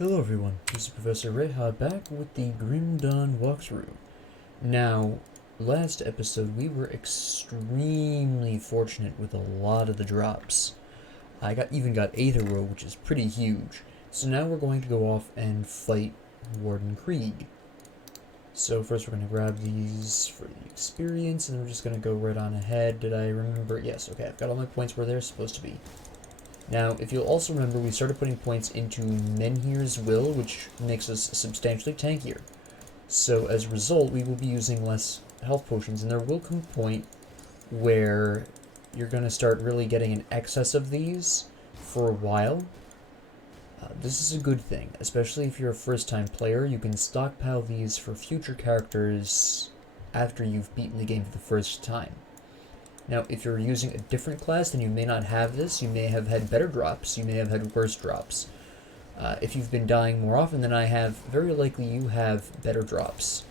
Hello everyone, this is Professor Reha back with the Grim Dawn walkthrough. Now, last episode we were extremely fortunate with a lot of the drops. I even got Aether Row, which is pretty huge. So now we're going to go off and fight Warden Krieg. So first we're going to grab these for the experience, and then we're just going to go right on ahead. Did I remember? Yes, okay, I've got all my points where they're supposed to be. Now, if you'll also remember, we started putting points into Menhir's Will, which makes us substantially tankier. So, as a result, we will be using less health potions, and there will come a point where you're going to start really getting an excess of these for a while. This is a good thing, especially if you're a first-time player. You can stockpile these for future characters after you've beaten the game for the first time. Now, if you're using a different class, then you may not have this. You may have had better drops. You may have had worse drops. If you've been dying more often than I have, very likely you have better drops.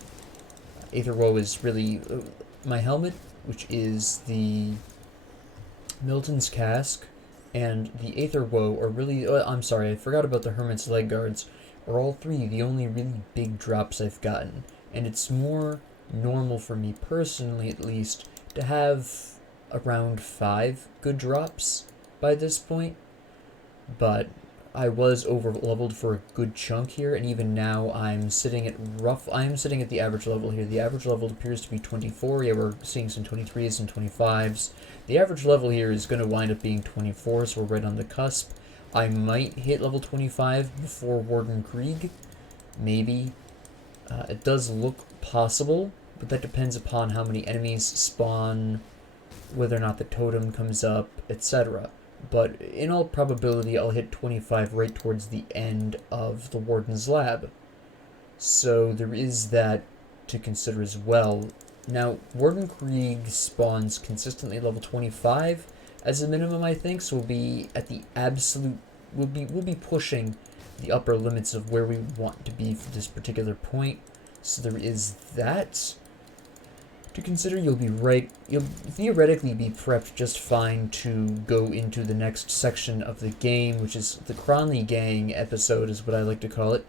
Aether Woe is really... my helmet, which is the Milton's Cask, and the Aether Woe are really... I'm sorry, I forgot about the Hermit's Leg Guards. Are all three the only really big drops I've gotten. And it's more normal for me, personally at least, to have around 5 good drops by this point, but I was over leveled for a good chunk here, and even now I'm sitting at the average level here. The average level appears to be 24. Yeah, we're seeing some 23s and 25s. The average level here is going to wind up being 24, so we're right on the cusp. I might hit level 25 before Warden Krieg, maybe. It does look possible, but that depends upon how many enemies spawn, whether or not the totem comes up, etc. But in all probability, I'll hit 25 right towards the end of the Warden's lab. So there is that to consider as well. Now, Warden Krieg spawns consistently level 25 as a minimum, I think, so we'll be at the absolute... We'll be pushing the upper limits of where we want to be for this particular point. So there is that to consider. You'll theoretically be prepped just fine to go into the next section of the game, which is the Cronley gang episode, is what I like to call it,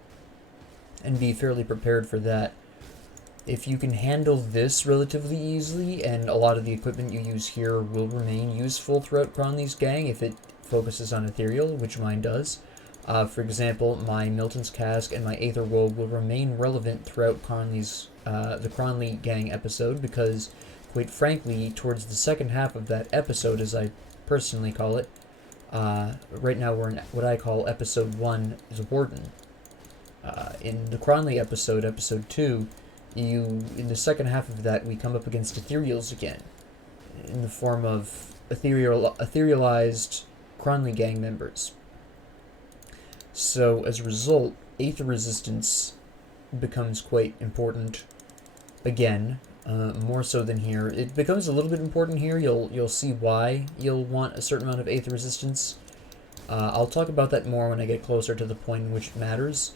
and be fairly prepared for that. If you can handle this relatively easily, and a lot of the equipment you use here will remain useful throughout Cronley's gang if it focuses on ethereal, which mine does. For example, my Milton's Cask and my Aether Woe will remain relevant throughout the Cronley gang episode, because, quite frankly, towards the second half of that episode, as I personally call it, right now we're in what I call episode 1, the Warden. In the Cronley episode, episode 2, in the second half of that, we come up against ethereals again, in the form of etherealized Cronley gang members. So, as a result, Aether resistance becomes quite important again, more so than here. It becomes a little bit important here. You'll see why you'll want a certain amount of Aether resistance. I'll talk about that more when I get closer to the point in which it matters,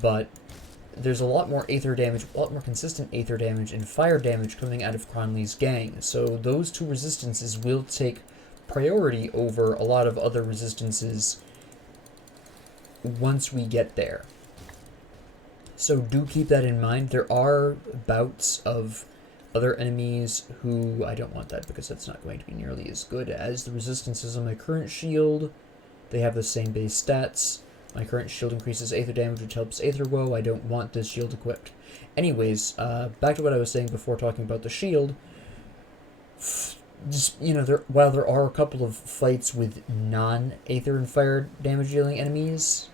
but there's a lot more Aether damage, a lot more consistent Aether damage and fire damage coming out of Cronley's gang, so those two resistances will take priority over a lot of other resistances once we get there. So do keep that in mind. There are bouts of other enemies who... I don't want that because that's not going to be nearly as good as the resistances on my current shield. They have the same base stats. My current shield increases Aether damage, which helps Aether Woe. I don't want this shield equipped. Anyways, back to what I was saying before talking about the shield. Just, while there are a couple of fights with non-Aether and fire damage dealing enemies,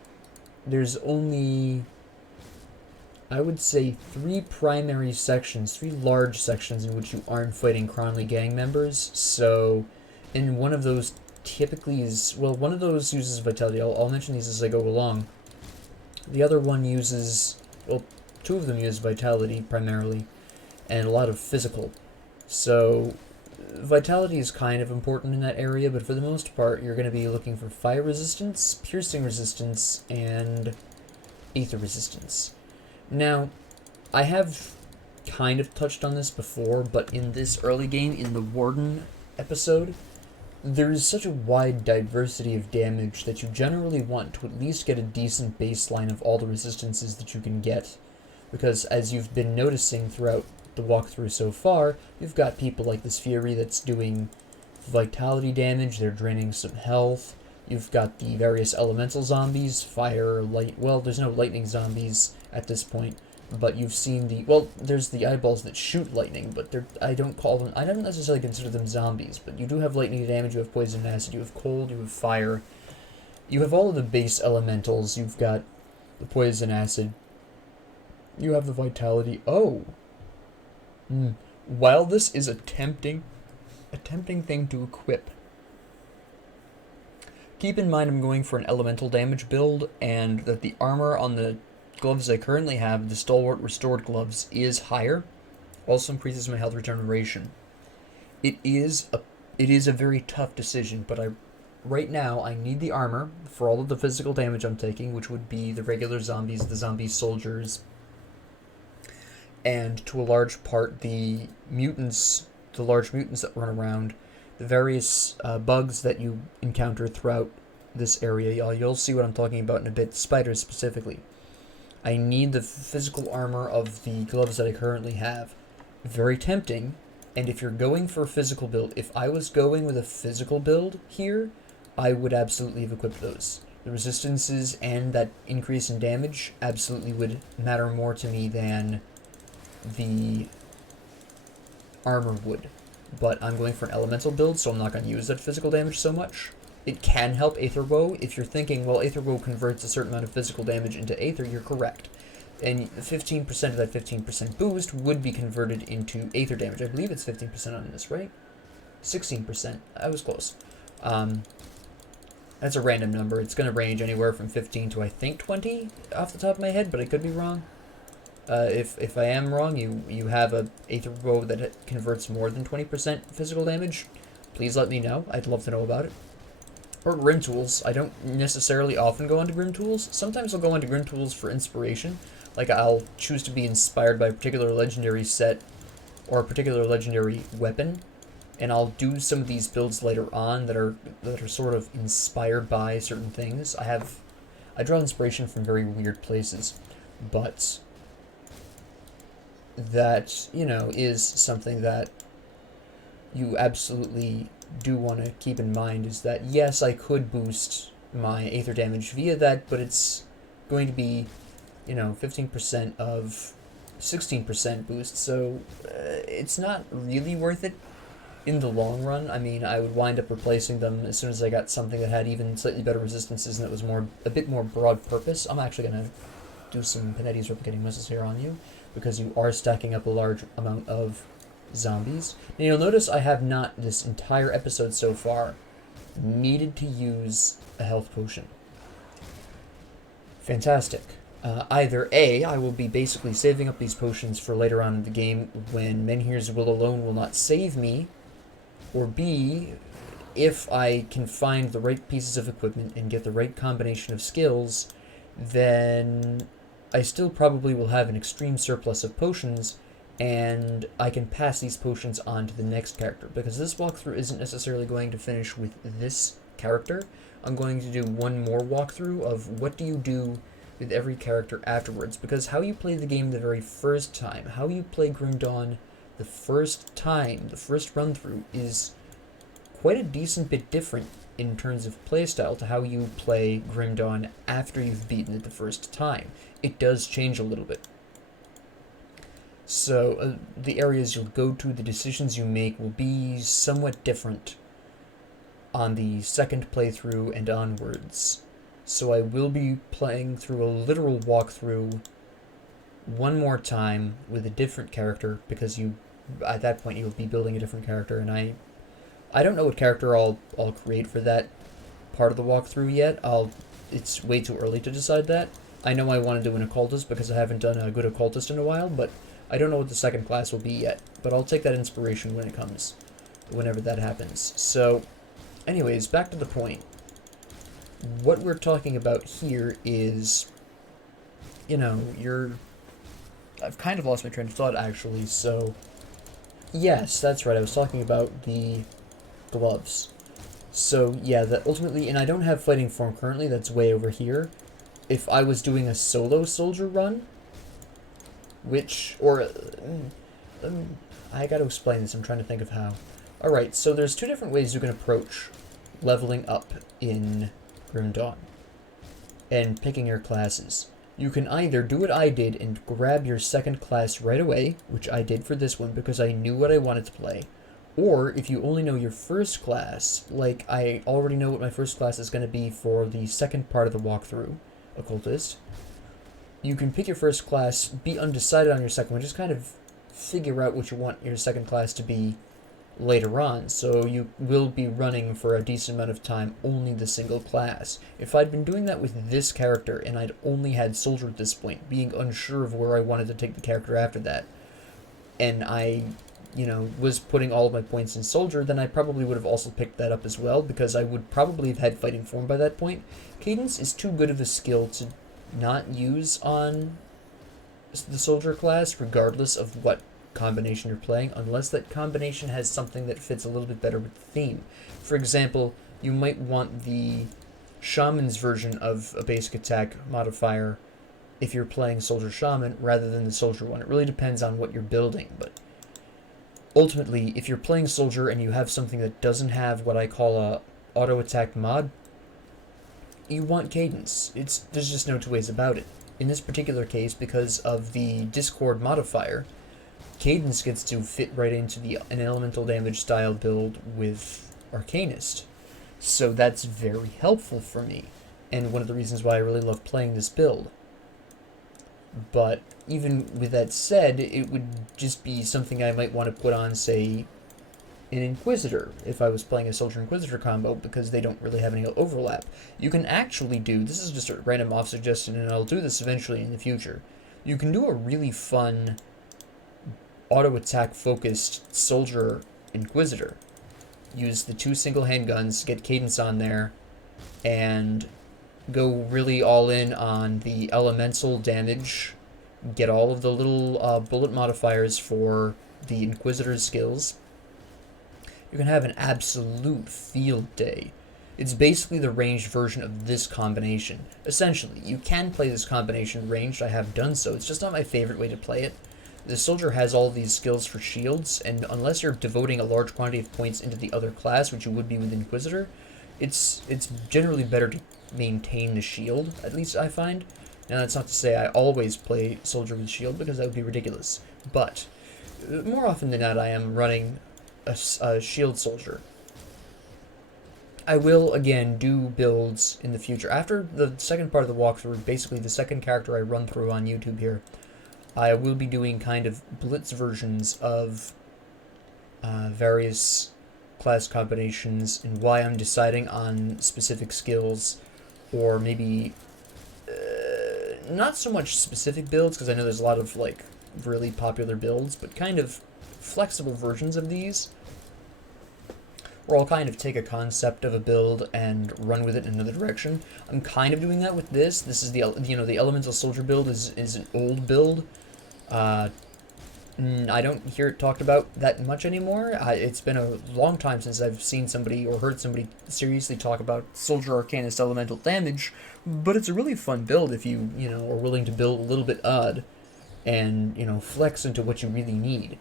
there's only, I would say, 3 primary sections, 3 large sections in which you aren't fighting Cronley gang members. So, in one of those typically is, well, one of those uses Vitality. I'll mention these as I go along. The other one uses, well, 2 of them use Vitality primarily, and a lot of Physical. So, Vitality is kind of important in that area, but for the most part, you're going to be looking for fire resistance, piercing resistance, and Aether resistance. Now, I have kind of touched on this before, but in this early game, in the Warden episode, There's such a wide diversity of damage that you generally want to at least get a decent baseline of all the resistances that you can get. Because as you've been noticing throughout the walkthrough so far, you've got people like this Fury that's doing vitality damage, they're draining some health. You've got the various elemental zombies, fire, light. Well, there's no lightning zombies at this point, but you've seen the. Well, there's the eyeballs that shoot lightning, but I don't call them. I don't necessarily consider them zombies, but you do have lightning damage, you have poison acid, you have cold, you have fire. You have all of the base elementals. You've got the poison acid. You have the vitality. Oh! While this is a tempting thing to equip, keep in mind I'm going for an elemental damage build, and that the armor on the gloves I currently have, the Stalwart Restored gloves, is higher. Also increases my health regeneration. It is a very tough decision, but right now I need the armor for all of the physical damage I'm taking, which would be the regular zombies, the zombie soldiers, and to a large part the mutants, the large mutants that run around, the various bugs that you encounter throughout this area. You'll see what I'm talking about in a bit, spiders specifically. I need the physical armor of the gloves that I currently have. Very tempting, and if you're going for a physical build, if I was going with a physical build here, I would absolutely have equipped those. The resistances and that increase in damage absolutely would matter more to me than the armor would. But I'm going for an elemental build, so I'm not going to use that physical damage so much. It can help Aether Woe. If you're thinking, well, Aether Woe converts a certain amount of physical damage into Aether, you're correct. And 15% of that 15% boost would be converted into Aether damage. I believe it's 15% on this, right? 16%. I was close. That's a random number. It's going to range anywhere from 15 to, I think, 20 off the top of my head, but I could be wrong. If I am wrong, you have a Aether Woe that converts more than 20% physical damage, please let me know. I'd love to know about it. Or Grim Tools. I don't necessarily often go onto Grim Tools. Sometimes I'll go onto Grim Tools for inspiration. Like, I'll choose to be inspired by a particular legendary set or a particular legendary weapon, and I'll do some of these builds later on that are sort of inspired by certain things. I draw inspiration from very weird places, but that, is something that you absolutely do want to keep in mind, is that yes, I could boost my Aether damage via that, but it's going to be 15% of 16% boost, so it's not really worth it in the long run. I mean, I would wind up replacing them as soon as I got something that had even slightly better resistances and that was a bit more broad purpose. I'm actually going to do some Panetti's Replicating Missiles here on you, because you are stacking up a large amount of zombies. Now you'll notice I have not, this entire episode so far, needed to use a health potion. Fantastic. Either A, I will be basically saving up these potions for later on in the game when Menhir's will alone will not save me, or B, if I can find the right pieces of equipment and get the right combination of skills, then I still probably will have an extreme surplus of potions, and I can pass these potions on to the next character, because this walkthrough isn't necessarily going to finish with this character. I'm going to do one more walkthrough of what do you do with every character afterwards, because how you play the game the very first time, how you play Grim Dawn the first time, the first run-through, is quite a decent bit different in terms of playstyle to how you play Grim Dawn after you've beaten it the first time. It does change a little bit. So the areas you'll go to, the decisions you make will be somewhat different on the second playthrough and onwards. So I will be playing through a literal walkthrough one more time with a different character, because at that point you'll be building a different character, and I don't know what character I'll create for that part of the walkthrough yet. It's way too early to decide that. I know I want to do an occultist because I haven't done a good occultist in a while, but I don't know what the second class will be yet. But I'll take that inspiration when it comes, whenever that happens. So, anyways, back to the point. What we're talking about here is, I've kind of lost my train of thought, actually, so yes, that's right, I was talking about the gloves. So yeah, that ultimately, and I don't have fighting form currently. That's way over here. If I was doing a solo soldier run, I got to explain this. I'm trying to think of how. All right, so there's two different ways you can approach leveling up in Grim Dawn and picking your classes. You can either do what I did and grab your second class right away, which I did for this one because I knew what I wanted to play. Or if you only know your first class, like I already know what my first class is going to be for the second part of the walkthrough, Occultist, you can pick your first class, be undecided on your second one, just kind of figure out what you want your second class to be later on, so you will be running for a decent amount of time only the single class. If I'd been doing that with this character and I'd only had soldier at this point, being unsure of where I wanted to take the character after that, and I, was putting all of my points in soldier, then I probably would have also picked that up as well, because I would probably have had fighting form by that point. Cadence is too good of a skill to not use on the soldier class, regardless of what combination you're playing, unless that combination has something that fits a little bit better with the theme. For example, you might want the shaman's version of a basic attack modifier if you're playing soldier shaman rather than the soldier one. It really depends on what you're building, but ultimately, if you're playing soldier and you have something that doesn't have what I call a auto attack mod, you want cadence. There's just no two ways about it. In this particular case, because of the Discord modifier, cadence gets to fit right into an elemental damage style build with Arcanist. So that's very helpful for me, and one of the reasons why I really love playing this build. But even with that said, it would just be something I might want to put on, say, an Inquisitor, if I was playing a Soldier-Inquisitor combo, because they don't really have any overlap. You can actually do, this is just a random off suggestion, and I'll do this eventually in the future, you can do a really fun auto-attack focused Soldier Inquisitor. Use the 2 single handguns, get cadence on there, and go really all in on the elemental damage, get all of the little bullet modifiers for the Inquisitor's skills. You can have an absolute field day. It's basically the ranged version of this combination. Essentially, you can play this combination ranged. I have done so. It's just not my favorite way to play it. The soldier has all these skills for shields, and unless you're devoting a large quantity of points into the other class, which you would be with Inquisitor, it's generally better to maintain the shield, at least I find. Now, that's not to say I always play soldier with shield, because that would be ridiculous. But more often than not, I am running a shield soldier. I will, again, do builds in the future. After the second part of the walkthrough, basically the second character I run through on YouTube here, I will be doing kind of blitz versions of various class combinations and why I'm deciding on specific skills, or maybe not so much specific builds, because I know there's a lot of like really popular builds, but kind of flexible versions of these, where I'll kind of take a concept of a build and run with it in another direction. I'm kind of doing that with this. This is the Elemental Soldier build is an old build. I don't hear it talked about that much anymore. It's been a long time since I've seen somebody or heard somebody seriously talk about Soldier Arcanist Elemental Damage, but it's a really fun build if you, are willing to build a little bit odd and, flex into what you really need.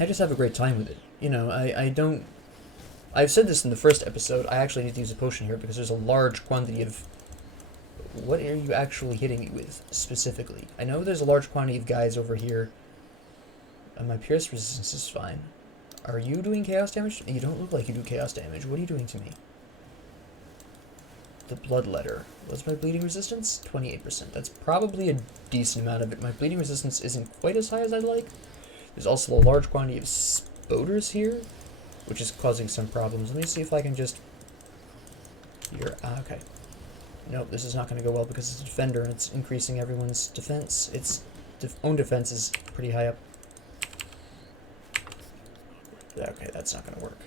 I just have a great time with it. I've said this in the first episode, I actually need to use a potion here because there's a large quantity of... What are you actually hitting me with, specifically? I know there's a large quantity of guys over here. My pierce resistance is fine. Are you doing chaos damage? You don't look like you do chaos damage. What are you doing to me? The bloodletter. What's my bleeding resistance? 28%. That's probably a decent amount of it. My bleeding resistance isn't quite as high as I'd like. There's also a large quantity of spoders here, which is causing some problems. Let me see if I can just... Here. Okay. Nope, this is not going to go well because it's a defender and it's increasing everyone's defense. Its own defense is pretty high up. Okay, that's not going to work.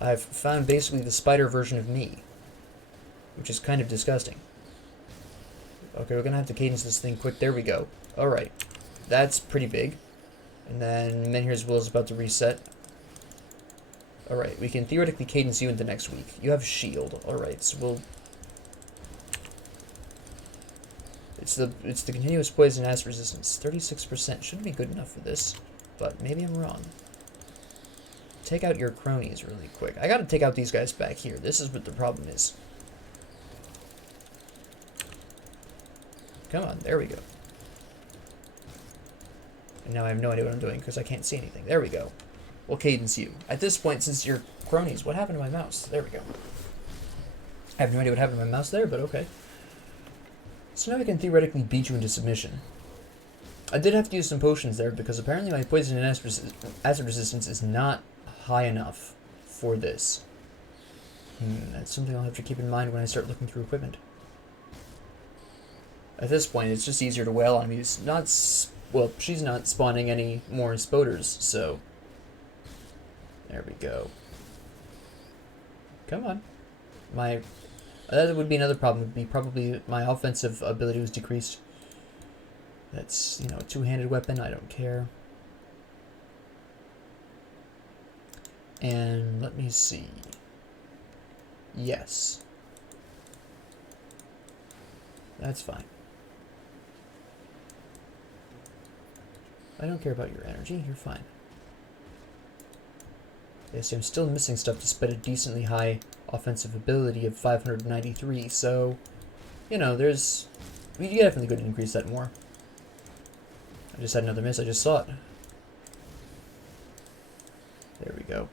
I've found basically the spider version of me, which is kind of disgusting. Okay, we're going to have to cadence this thing quick. There we go. Alright. That's pretty big. And then Menhir's will is about to reset. Alright, we can theoretically cadence you into next week. You have shield. Alright, so we'll... It's the continuous poison acid resistance. 36% should be good enough for this, but maybe I'm wrong. Take out your cronies really quick. I gotta take out these guys back here. This is what the problem is. Come on, there we go. And now I have no idea what I'm doing because I can't see anything. There we go. We'll cadence you. At this point, since you're cronies, what happened to my mouse? There we go. I have no idea what happened to my mouse there, but okay. So now we can theoretically beat you into submission. I did have to use some potions there because apparently my poison and acid resistance is not high enough for this. That's something I'll have to keep in mind when I start looking through equipment. At this point, it's just easier to wail on me. It's not, well, she's not spawning any more spoders, so... There we go. Come on. That would be another problem. Would be probably my offensive ability was decreased. That's, a two-handed weapon. I don't care. And let me see. Yes. That's fine. I don't care about your energy. You're fine. Yeah, see, I'm still missing stuff despite a decently high offensive ability of 593, so, we definitely could increase that more. I just had another miss, I just saw it. There we go.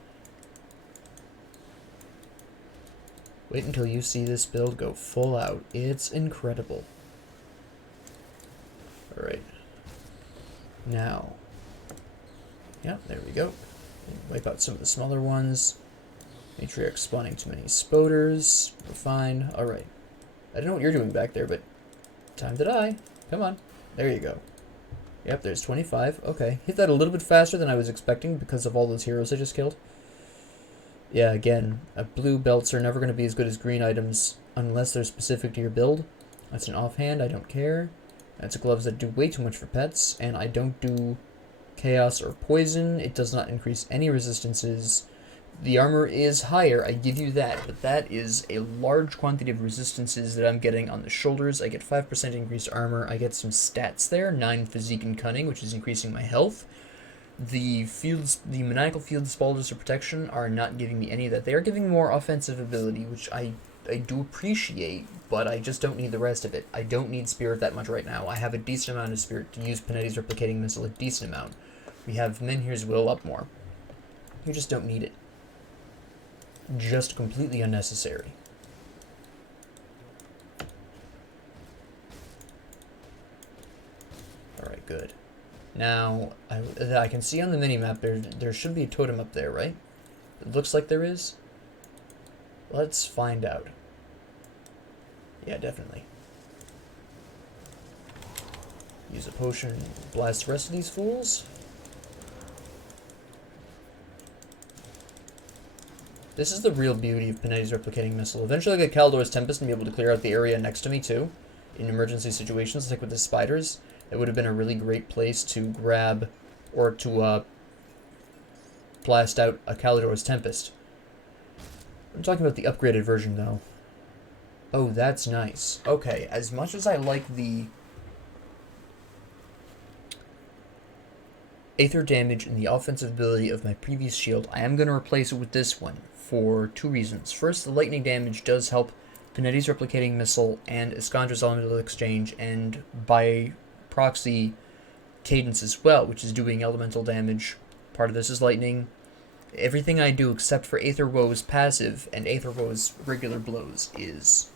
Wait until you see this build go full out. It's incredible. Alright. Now. Yeah, there we go. Wipe out some of the smaller ones. Matriarch spawning too many spoders. We're fine. Alright. I don't know what you're doing back there, but time to die. Come on. There you go. Yep, there's 25. Okay. Hit that a little bit faster than I was expecting because of all those heroes I just killed. Yeah, again, blue belts are never going to be as good as green items unless they're specific to your build. That's an offhand. I don't care. That's gloves that do way too much for pets, and I don't do chaos or poison. It does not increase any resistances. The armor is higher, I give you that, but that is a large quantity of resistances that I'm getting on the shoulders. I get 5% increased armor. I get some stats there, 9 physique and cunning, which is increasing my health. The maniacal field spaulders of protection are not giving me any of that. They are giving more offensive ability, which I do appreciate, but I just don't need the rest of it. I don't need spirit that much right now. I have a decent amount of spirit to use Panetti's replicating missile, a decent amount. We have Menhir's will up more. You just don't need it. Just completely unnecessary. Alright, good. Now, I can see on the minimap there should be a totem up there, right? It looks like there is. Let's find out. Yeah, definitely. Use a potion and blast the rest of these fools. This is the real beauty of Panetti's replicating missile. Eventually I'll get Caldor's Tempest and be able to clear out the area next to me too. In emergency situations, like with the spiders. It would have been a really great place to grab or to blast out a Caldor's Tempest. I'm talking about the upgraded version though. Oh, that's nice. Okay, as much as I like the Aether damage and the offensive ability of my previous shield, I am going to replace it with this one for 2 reasons. First, the lightning damage does help Panetti's replicating missile and Iskandra's elemental exchange, and by proxy, Cadence as well, which is doing elemental damage. Part of this is lightning. Everything I do except for Aether Woe's passive and Aether Woe's regular blows is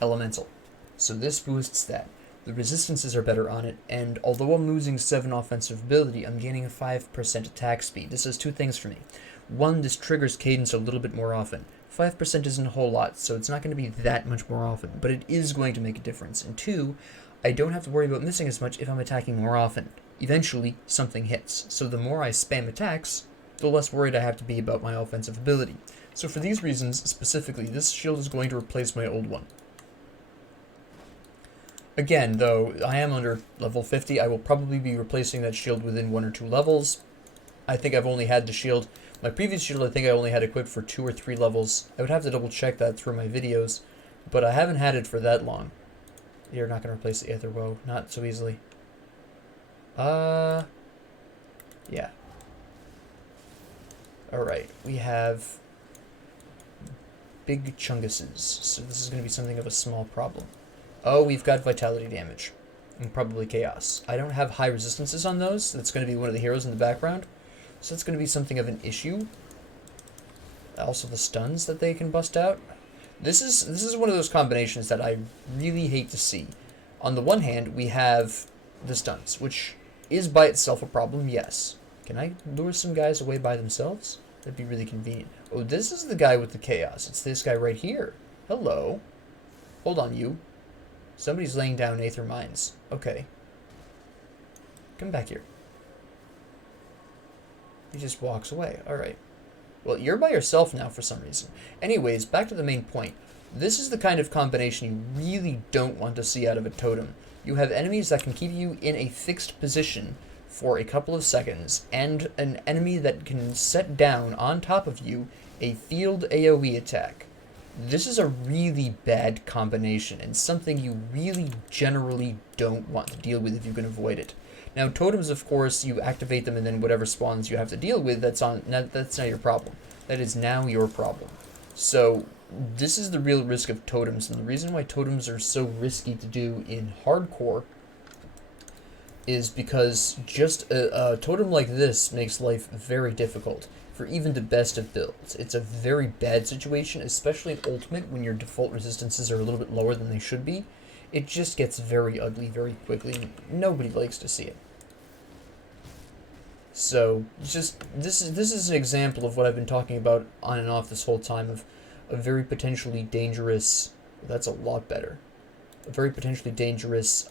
elemental. So this boosts that. The resistances are better on it, and although I'm losing 7 offensive ability, I'm gaining a 5% attack speed. This does 2 things for me. 1, this triggers Cadence a little bit more often. 5% isn't a whole lot, so it's not going to be that much more often, but it is going to make a difference. And 2, I don't have to worry about missing as much if I'm attacking more often. Eventually, something hits. So the more I spam attacks, the less worried I have to be about my offensive ability. So for these reasons, specifically, this shield is going to replace my old one. Again, though, I am under level 50. I will probably be replacing that shield within 1 or 2 levels. I think I've only had the shield My previous shield, I think I only had equipped for 2 or 3 levels. I would have to double check that through my videos, but I haven't had it for that long. You're not going to replace the Aether Woe, not so easily. Yeah. Alright, we have big chunguses, so this is going to be something of a small problem. Oh, we've got vitality damage, and probably chaos. I don't have high resistances on those. That's going to be one of the heroes in the background, so that's going to be something of an issue. Also the stuns that they can bust out. This is one of those combinations that I really hate to see. On the one hand, we have the stuns, which is by itself a problem, yes. Can I lure some guys away by themselves? That'd be really convenient. Oh, this is the guy with the chaos. It's this guy right here. Hello. Hold on, you. Somebody's laying down Aether Mines. Okay. Come back here. He just walks away. Alright. Well, you're by yourself now for some reason. Anyways, back to the main point. This is the kind of combination you really don't want to see out of a totem. You have enemies that can keep you in a fixed position for a couple of seconds, and an enemy that can set down on top of you a field AoE attack. This is a really bad combination, and something you really generally don't want to deal with if you can avoid it. Now, totems, of course, you activate them, and then whatever spawns you have to deal with, that's not your problem. That is now your problem. So, this is the real risk of totems, and the reason why totems are so risky to do in hardcore is because just a totem like this makes life very difficult for even the best of builds. It's a very bad situation, especially in Ultimate when your default resistances are a little bit lower than they should be. It just gets very ugly very quickly, and nobody likes to see it. So, just this is an example of what I've been talking about on and off this whole time, of a very potentially dangerous, that's a lot better, a very potentially dangerous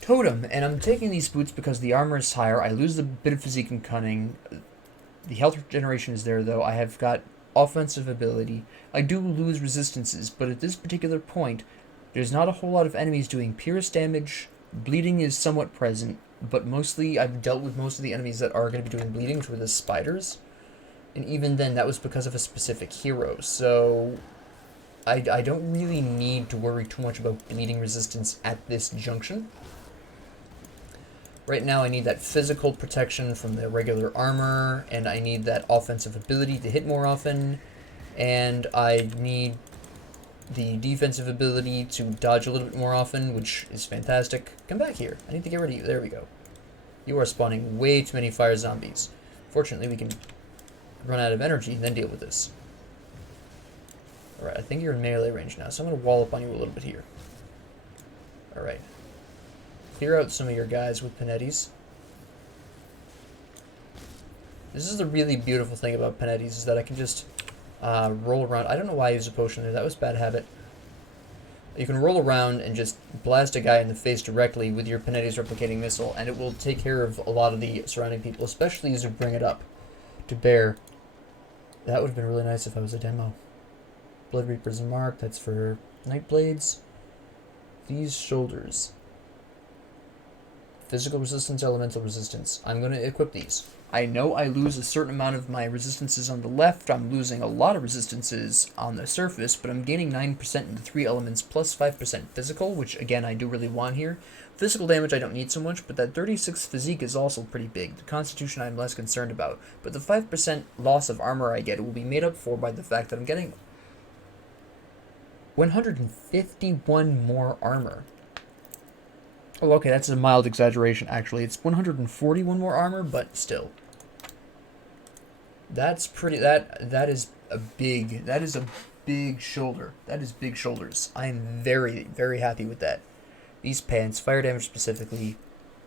totem. And I'm taking these boots because the armor is higher. I lose a bit of physique and cunning. The health regeneration is there, though. I have got offensive ability. I do lose resistances, but at this particular point, there's not a whole lot of enemies doing pierce damage. Bleeding is somewhat present, but mostly I've dealt with most of the enemies that are going to be doing bleeding, which were the spiders. And even then, that was because of a specific hero. So I don't really need to worry too much about bleeding resistance at this junction. Right now I need that physical protection from the regular armor, and I need that offensive ability to hit more often, and I need the defensive ability to dodge a little bit more often, which is fantastic. Come back here. I need to get rid of you. There we go. You are spawning way too many fire zombies. Fortunately, we can run out of energy and then deal with this. Alright, I think you're in melee range now, so I'm going to wall up on you a little bit here. Alright. Clear out some of your guys with Panettis. This is the really beautiful thing about Panettis, is that I can just roll around. I don't know why I used a potion there. That was a bad habit. You can roll around and just blast a guy in the face directly with your Panetti's replicating missile, and it will take care of a lot of the surrounding people, especially as you bring it up to bear. That would have been really nice if I was a demo. Blood Reaper's Mark, that's for Nightblades. These shoulders. Physical resistance, elemental resistance. I'm going to equip these. I know I lose a certain amount of my resistances on the left. I'm losing a lot of resistances on the surface, but I'm gaining 9% in the 3 elements plus 5% physical, which again I do really want here. Physical damage I don't need so much, but that 36 physique is also pretty big. The constitution I'm less concerned about, but the 5% loss of armor I get will be made up for by the fact that I'm getting 151 more armor. Oh, okay, that's a mild exaggeration, actually. It's 141 more armor, but still. That's pretty, that is a big shoulder. That is big shoulders. I am very, very happy with that. These pants, fire damage specifically.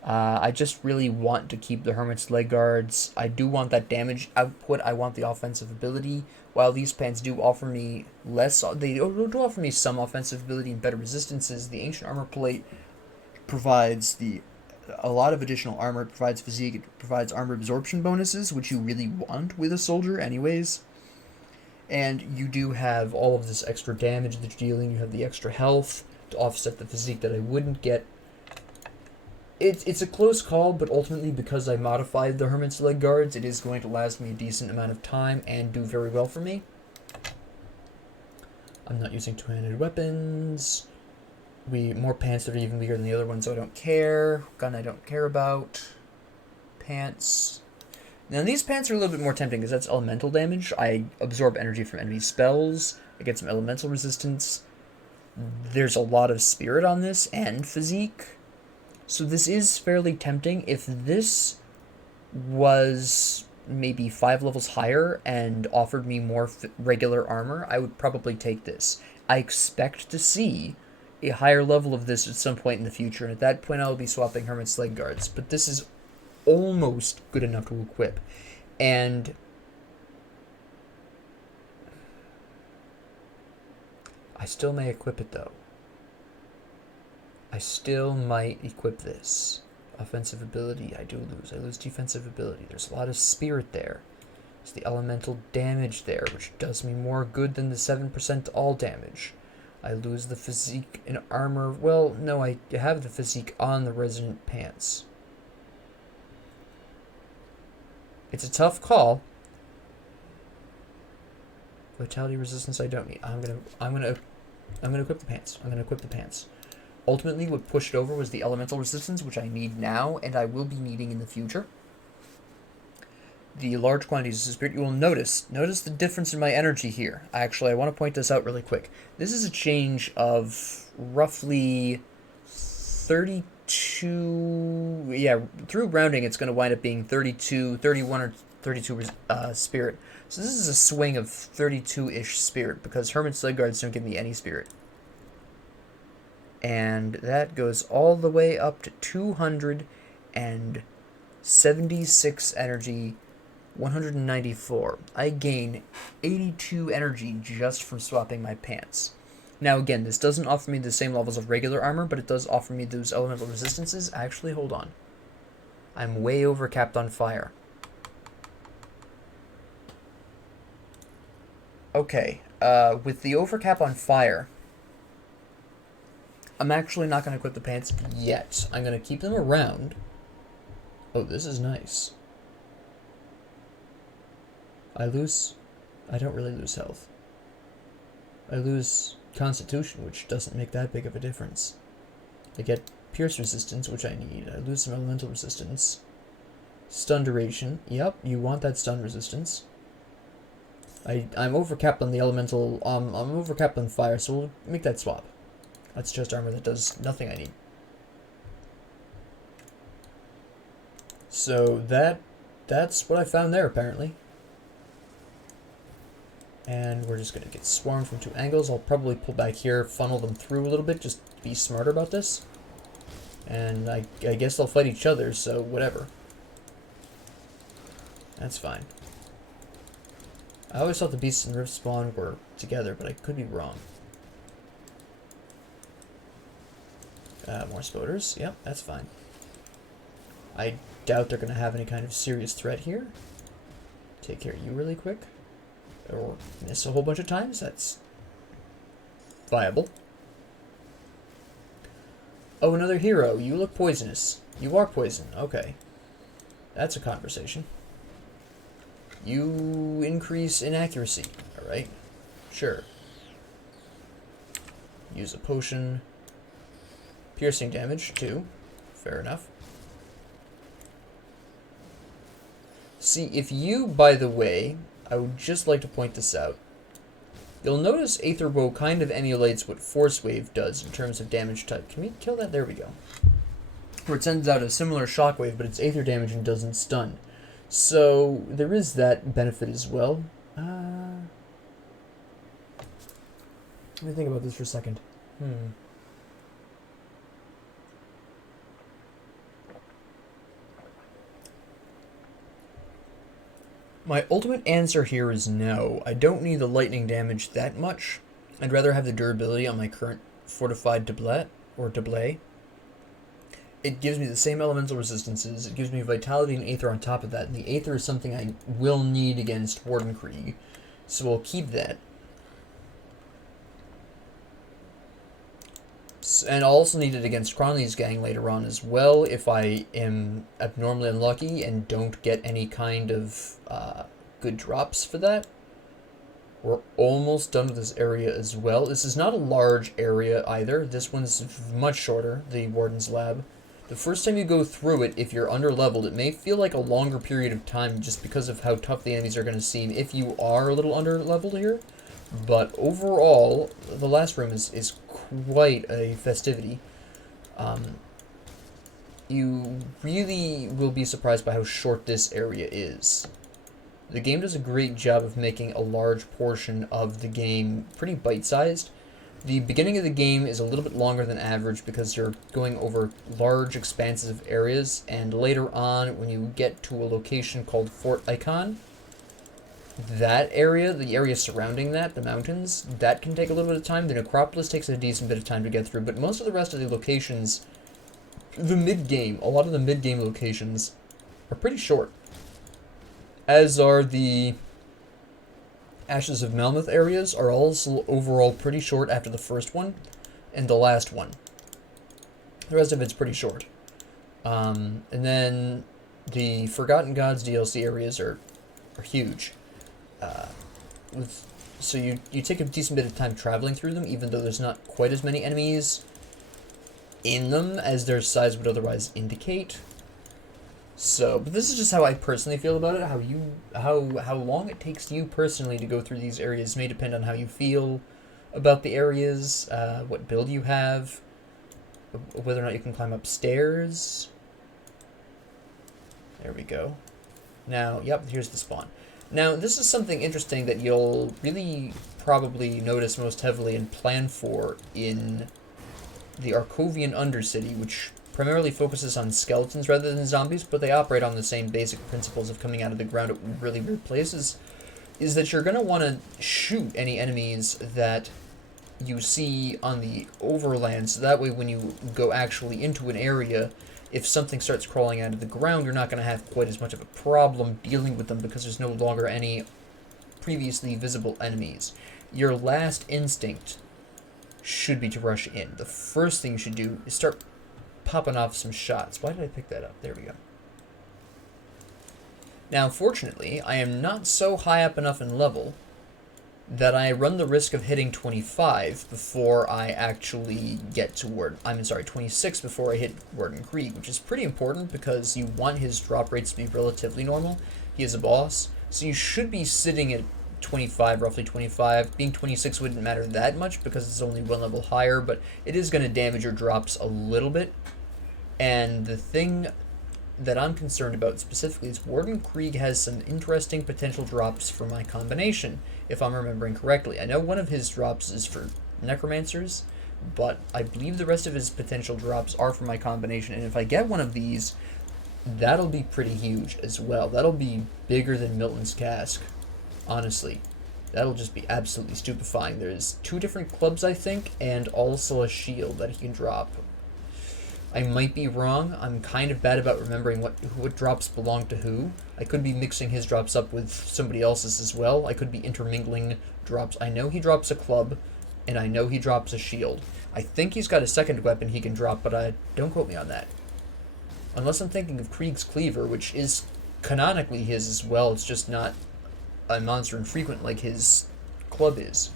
I just really want to keep the Hermit's leg guards. I do want that damage output. I want the offensive ability. While these pants do offer me less, they do offer me some offensive ability and better resistances. The Ancient Armor Plate provides a lot of additional armor. It provides physique, it provides armor absorption bonuses, which you really want with a soldier anyways. And you do have all of this extra damage that you're dealing. You have the extra health to offset the physique that I wouldn't get. It's a close call, but ultimately because I modified the Hermit's Leg Guards, it is going to last me a decent amount of time and do very well for me. I'm not using two-handed weapons. More pants that are even weaker than the other ones, so I don't care. Gun I don't care about. Pants. Now these pants are a little bit more tempting because that's elemental damage. I absorb energy from enemy spells. I get some elemental resistance. There's a lot of spirit on this and physique. So this is fairly tempting. If this was maybe 5 levels higher and offered me more regular armor, I would probably take this. I expect to see a higher level of this at some point in the future, and at that point I'll be swapping Hermit's Leg Guards. But this is almost good enough to equip. And I still may equip it though. I still might equip this. Offensive ability, I do lose. I lose defensive ability. There's a lot of spirit there. There's the elemental damage there, which does me more good than the 7% all damage. I lose the physique and armor. Well, no, I have the physique on the resonant pants. It's a tough call. Vitality resistance I don't need. I'm gonna equip the pants. I'm gonna equip the pants. Ultimately, what pushed it over was the elemental resistance, which I need now, and I will be needing in the future. The large quantities of spirit, you will notice the difference in my energy here. Actually, I want to point this out really quick. This is a change of roughly 32, yeah, through rounding, it's going to wind up being 32, 31 or 32 spirit. So this is a swing of 32-ish spirit, because Hermit's Leg Guards don't give me any spirit. And that goes all the way up to 276 energy, 194. I gain 82 energy just from swapping my pants. Now again, this doesn't offer me the same levels of regular armor, but it does offer me those elemental resistances. Actually, hold on. I'm way overcapped on fire. Okay, with the overcap on fire, I'm actually not going to equip the pants yet. I'm going to keep them around. Oh, this is nice. I don't really lose health. I lose constitution, which doesn't make that big of a difference. I get pierce resistance, which I need. I lose some elemental resistance. Stun duration. Yep, you want that stun resistance. I'm overcapped on the elemental. I'm overcapped on fire, so we'll make that swap. That's just armor that does nothing I need. So that's what I found there, apparently. And we're just going to get swarmed from 2 angles. I'll probably pull back here, funnel them through a little bit, just to be smarter about this. And I guess they'll fight each other, so whatever. That's fine. I always thought the beasts and rift spawn were together, but I could be wrong. More spoders. Yep, that's fine. I doubt they're going to have any kind of serious threat here. Take care of you really quick. Or miss a whole bunch of times. That's viable. Oh, another hero. You look poisonous. You are poison. Okay. That's a conversation. You increase in accuracy. Alright. Sure. Use a potion. Piercing damage, too. Fair enough. See, if you, by the way, I would just like to point this out. You'll notice Aether Bow kind of emulates what Force Wave does in terms of damage type. Can we kill that? There we go. Where it sends out a similar shockwave, but it's Aether damage and doesn't stun. So, there is that benefit as well. Let me think about this for a second. My ultimate answer here is no. I don't need the lightning damage that much. I'd rather have the durability on my current fortified doublet, or doublet. It gives me the same elemental resistances, it gives me vitality and aether on top of that, and the aether is something I will need against Warden Krieg, so I'll keep that. And I'll also need it against Cronley's gang later on as well if I am abnormally unlucky and don't get any kind of good drops for that. We're almost done with this area as well. This is not a large area either. This one's much shorter, the Warden's lab. The first time you go through it, if you're under-leveled, it may feel like a longer period of time just because of how tough the enemies are going to seem if you are a little under-leveled here. But overall, the last room is quite a festivity. You really will be surprised by how short this area is. The game does a great job of making a large portion of the game pretty bite-sized. The beginning of the game is a little bit longer than average because you're going over large expanses of areas, and later on, when you get to a location called Fort Icon, that area, the area surrounding that, the mountains, that can take a little bit of time. The Necropolis takes a decent bit of time to get through, but most of the rest of the locations, the mid-game, a lot of the mid-game locations are pretty short. As are the Ashes of Melmoth areas are also overall pretty short after the first one and the last one. The rest of it's pretty short. And then the Forgotten Gods DLC areas are huge. So you take a decent bit of time traveling through them, even though there's not quite as many enemies in them as their size would otherwise indicate. So, but this is just how I personally feel about it. How long it takes you personally to go through these areas may depend on how you feel about the areas, what build you have, whether or not you can climb upstairs. There we go. Now, yep, here's the spawn. Now, this is something interesting that you'll really probably notice most heavily and plan for in the Arcovian Undercity, which primarily focuses on skeletons rather than zombies, but they operate on the same basic principles of coming out of the ground at really weird places, is that you're going to want to shoot any enemies that you see on the overland, so that way when you go actually into an area, if something starts crawling out of the ground, you're not going to have quite as much of a problem dealing with them because there's no longer any previously visible enemies. Your last instinct should be to rush in. The first thing you should do is start popping off some shots. Why did I pick that up? There we go. Now, fortunately, I am not so high up enough in level that I run the risk of hitting 25 before I actually get to Warden. 26 before I hit Warden Krieg, which is pretty important because you want his drop rates to be relatively normal. He is a boss, so you should be sitting at 25, roughly 25. Being 26 wouldn't matter that much because it's only one level higher, but it is going to damage your drops a little bit. And the thing that I'm concerned about specifically is Warden Krieg has some interesting potential drops for my combination, if I'm remembering correctly. I know one of his drops is for necromancers, but I believe the rest of his potential drops are for my combination, and if I get one of these, that'll be pretty huge as well. That'll be bigger than Milton's Cask, honestly. That'll just be absolutely stupefying. There's 2 different clubs, I think, and also a shield that he can drop. I might be wrong. I'm kind of bad about remembering what drops belong to who. I could be mixing his drops up with somebody else's as well. I could be intermingling drops. I know he drops a club, and I know he drops a shield. I think he's got a second weapon he can drop, but don't quote me on that. Unless I'm thinking of Krieg's Cleaver, which is canonically his as well. It's just not a monster infrequent like his club is.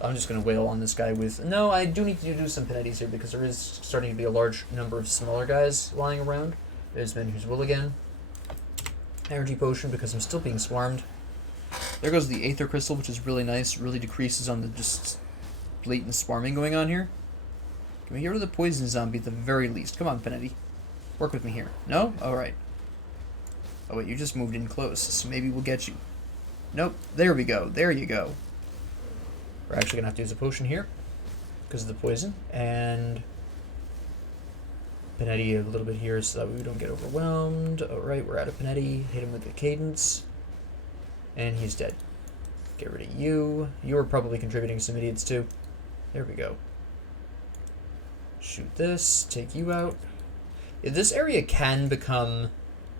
I'm just going to wail on this guy with... No, I do need to do some penalties here because there is starting to be a large number of smaller guys lying around. There's Menhir's Will again. Energy Potion because I'm still being swarmed. There goes the Aether Crystal, which is really nice. Really decreases on the just blatant swarming going on here. Can we get rid of the Poison Zombie at the very least? Come on, Panetti. Work with me here. No? Alright. Oh wait, you just moved in close, so maybe we'll get you. Nope. There we go. There you go. We're actually going to have to use a potion here because of the poison. And Panetti a little bit here so that we don't get overwhelmed. Alright, we're out of Panetti. Hit him with the cadence. And he's dead. Get rid of you. You are probably contributing some idiots too. There we go. Shoot this. Take you out. This area can become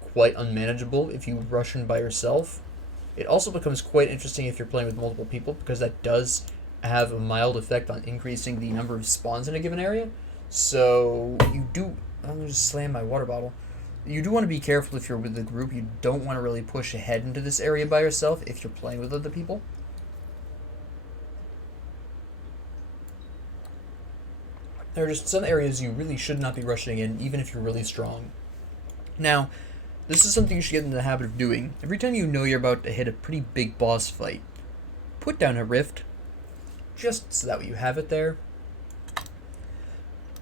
quite unmanageable if you rush in by yourself. It also becomes quite interesting if you're playing with multiple people because that does have a mild effect on increasing the number of spawns in a given area. So you do... I'm going to just slam my water bottle. You do want to be careful if you're with the group. You don't want to really push ahead into this area by yourself if you're playing with other people. There are just some areas you really should not be rushing in, even if you're really strong. Now, this is something you should get into the habit of doing. Every time you know you're about to hit a pretty big boss fight, put down a rift, just so that you have it there,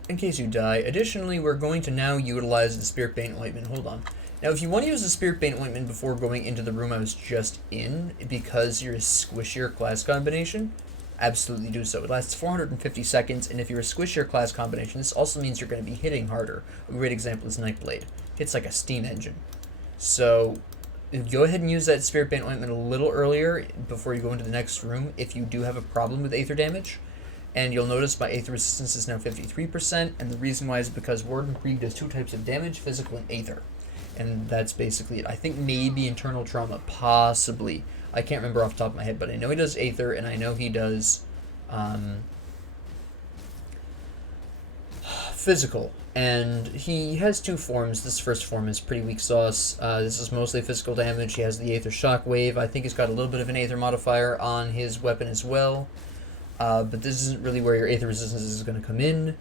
in case you die. Additionally, we're going to now utilize the Spirit Bane Ointment. Hold on. Now, if you want to use the Spirit Bane Ointment before going into the room I was just in, because you're a squishier class combination, absolutely do so. It lasts 450 seconds, and if you're a squishier class combination, this also means you're going to be hitting harder. A great example is Nightblade. Hits like a steam engine. So, go ahead and use that Spirit Bane Ointment a little earlier before you go into the next room if you do have a problem with Aether damage. And you'll notice my Aether resistance is now 53%, and the reason why is because Warden Krieg does 2 types of damage, physical and Aether. And that's basically it. I think maybe Internal Trauma, possibly. I can't remember off the top of my head, but I know he does Aether, and I know he does physical. And he has 2 forms. This first form is pretty weak sauce. This is mostly physical damage. He has the Aether Shockwave. I think he's got a little bit of an Aether modifier on his weapon as well. But this isn't really where your Aether resistance is going to come in.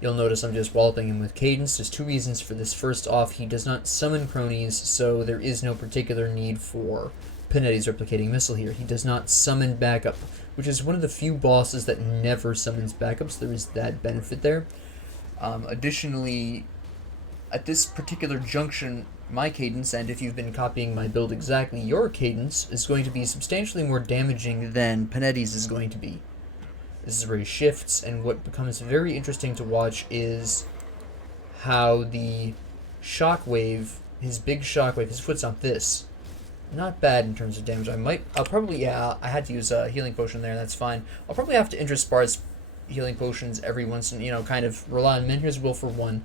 You'll notice I'm just walloping him with Cadence. There's 2 reasons for this. First off, he does not summon cronies, so there is no particular need for Panetti's Replicating Missile here. He does not summon backup, which is one of the few bosses that never summons backup, so there is that benefit there. Additionally, at this particular junction, my Cadence, and if you've been copying my build exactly, your Cadence is going to be substantially more damaging than Panetti's is going to be. This is where he shifts, and what becomes very interesting to watch is how the shockwave, his big shockwave, his foot's on this. Not bad in terms of damage. I'll probably, yeah, I had to use a healing potion there, that's fine. I'll probably have to intersparse healing potions every once in, kind of rely on Menhir's Will for one,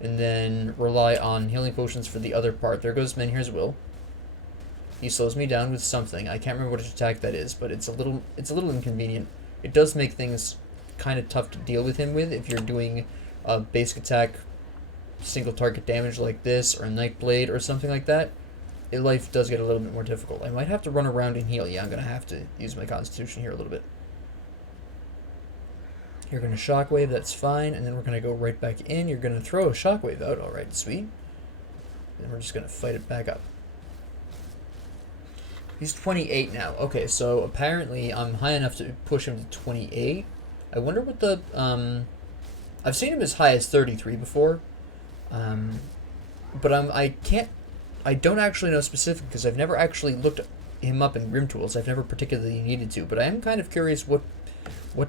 and then rely on healing potions for the other part. There goes Menhir's Will. He slows me down with something. I can't remember what attack that is, but it's a little inconvenient. It does make things kind of tough to deal with him with if you're doing a basic attack, single target damage like this, or a Nightblade or something like that. Life does get a little bit more difficult. I might have to run around and heal. Yeah, I'm going to have to use my Constitution here a little bit. You're going to Shockwave, that's fine, and then we're going to go right back in. You're going to throw a Shockwave out, alright, sweet. Then we're just going to fight it back up. He's 28 now. Okay, so apparently I'm high enough to push him to 28. I wonder what the... I've seen him as high as 33 before. But I don't actually know specific because I've never actually looked him up in Grim Tools. I've never particularly needed to, but I am kind of curious what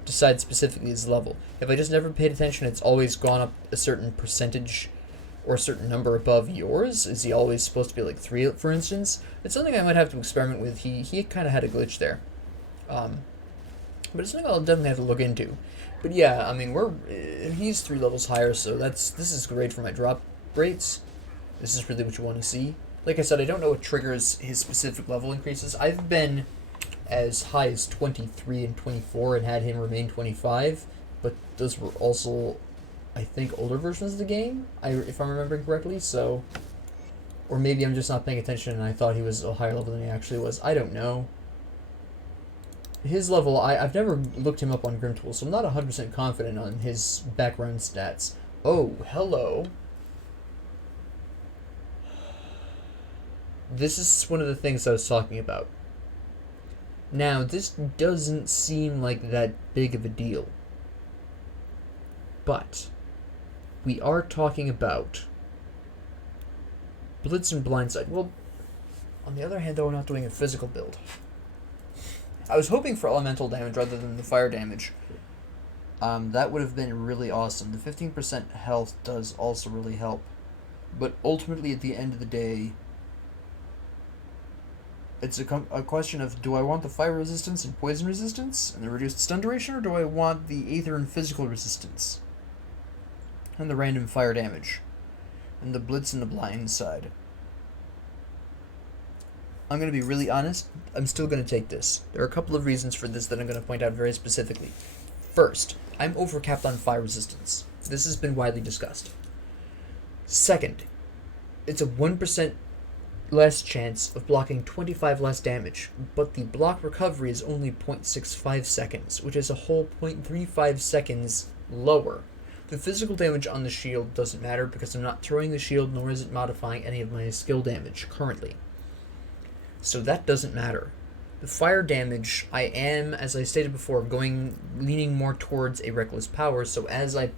decides specifically his level. If I just never paid attention, it's always gone up a certain percentage or a certain number above yours. Is he always supposed to be like 3, for instance? It's something I might have to experiment with. He kind of had a glitch there. But it's something I'll definitely have to look into. But yeah, I mean, he's 3 levels higher, so this is great for my drop rates. This is really what you want to see. Like I said, I don't know what triggers his specific level increases. I've been as high as 23 and 24 and had him remain 25, but those were also, I think, older versions of the game, if I'm remembering correctly, so... Or maybe I'm just not paying attention and I thought he was a higher level than he actually was. I don't know. His level, I've never looked him up on Grim Tools, so I'm not 100% confident on his background stats. Oh, hello. This is one of the things I was talking about. Now, this doesn't seem like that big of a deal. But we are talking about Blitz and Blindside. Well, on the other hand, though, we're not doing a physical build. I was hoping for elemental damage rather than the fire damage. That would have been really awesome. The 15% health does also really help. But ultimately, at the end of the day, it's a question of, do I want the fire resistance and poison resistance and the reduced stun duration, or do I want the aether and physical resistance and the random fire damage and the blitz and the blind side? I'm going to be really honest, I'm still going to take this. There are a couple of reasons for this that I'm going to point out very specifically. First, I'm overcapped on fire resistance. This has been widely discussed. Second, it's a 1% less chance of blocking 25 less damage, but the block recovery is only 0.65 seconds, which is a whole 0.35 seconds lower. The physical damage on the shield doesn't matter because I'm not throwing the shield, nor is it modifying any of my skill damage currently. So that doesn't matter. The fire damage, I am, as I stated before, leaning more towards a reckless power, so as I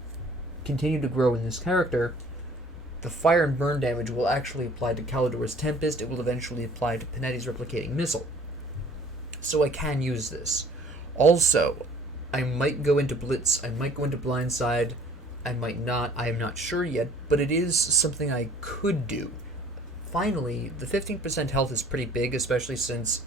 continue to grow in this character, the fire and burn damage will actually apply to Calidor's Tempest. It will eventually apply to Panetti's Replicating Missile. So I can use this. Also, I might go into Blitz, I might go into Blindside, I might not, I am not sure yet, but it is something I could do. Finally, the 15% health is pretty big, especially since,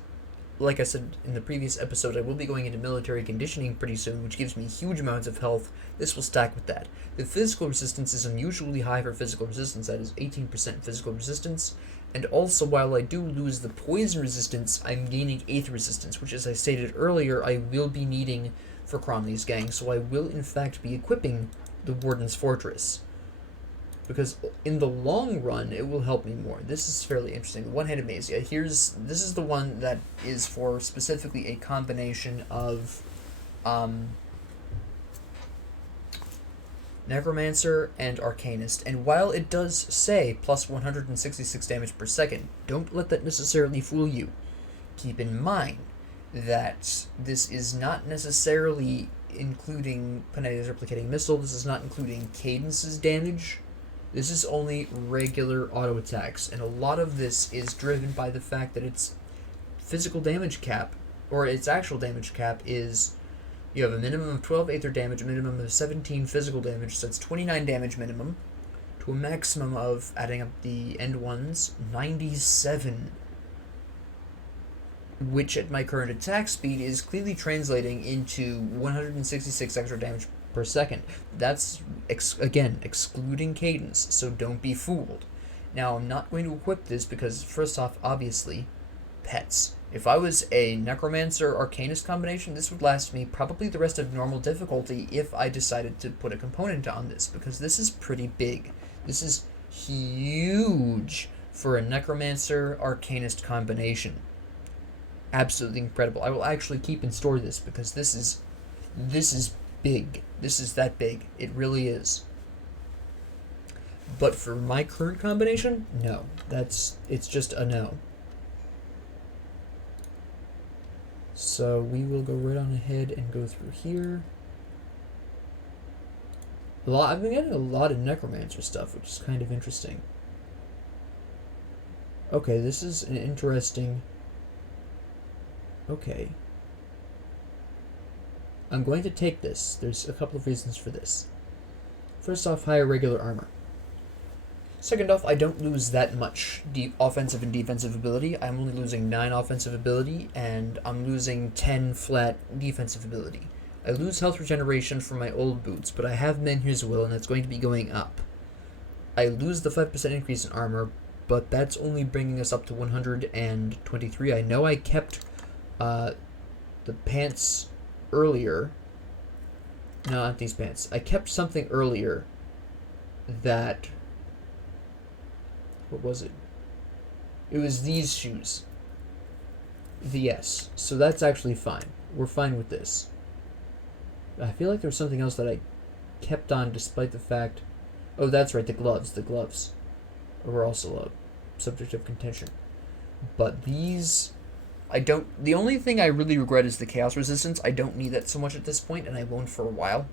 like I said in the previous episode, I will be going into military conditioning pretty soon, which gives me huge amounts of health. This will stack with that. The physical resistance is unusually high for physical resistance, that is 18% physical resistance, and also while I do lose the poison resistance, I'm gaining Aether resistance, which as I stated earlier, I will be needing for Cronley's gang, so I will in fact be equipping the Warden's Fortress. Because in the long run, it will help me more. This is fairly interesting. The One-Handed Maze. Yeah, this is the one that is for specifically a combination of Necromancer and Arcanist. And while it does say plus 166 damage per second, don't let that necessarily fool you. Keep in mind that this is not necessarily including Panetti's Replicating Missile. This is not including Cadence's damage. This is only regular auto attacks, and a lot of this is driven by the fact that its physical damage cap, or its actual damage cap, is you have a minimum of 12 Aether damage, a minimum of 17 physical damage, so that's 29 damage minimum, to a maximum of, adding up the end ones, 97. Which at my current attack speed is clearly translating into 166 extra damage per second. That's, again, excluding Cadence, so don't be fooled. Now, I'm not going to equip this because, first off, obviously, pets. If I was a Necromancer Arcanist combination, this would last me probably the rest of normal difficulty if I decided to put a component on this, because this is pretty big. This is huge for a Necromancer Arcanist combination. Absolutely incredible. I will actually keep and store this because this is big. This is that big. It really is. But for my current combination, no. It's just a no. So we will go right on ahead and go through here. I've been getting a lot of Necromancer stuff, which is kind of interesting. Okay, this is an interesting... Okay. I'm going to take this. There's a couple of reasons for this. First off, higher regular armor. Second off, I don't lose that much offensive and defensive ability. I'm only losing 9 offensive ability, and I'm losing 10 flat defensive ability. I lose health regeneration from my old boots, but I have Menhir's Will, and that's going to be going up. I lose the 5% increase in armor, but that's only bringing us up to 123. I know I kept the pants earlier. No, not these pants. I kept something earlier that... What was it? It was these shoes. Yes. So that's actually fine. We're fine with this. I feel like there was something else that I kept on despite the fact... Oh, that's right, the gloves. The gloves were also a subject of contention. But these... The only thing I really regret is the Chaos Resistance. I don't need that so much at this point, and I won't for a while.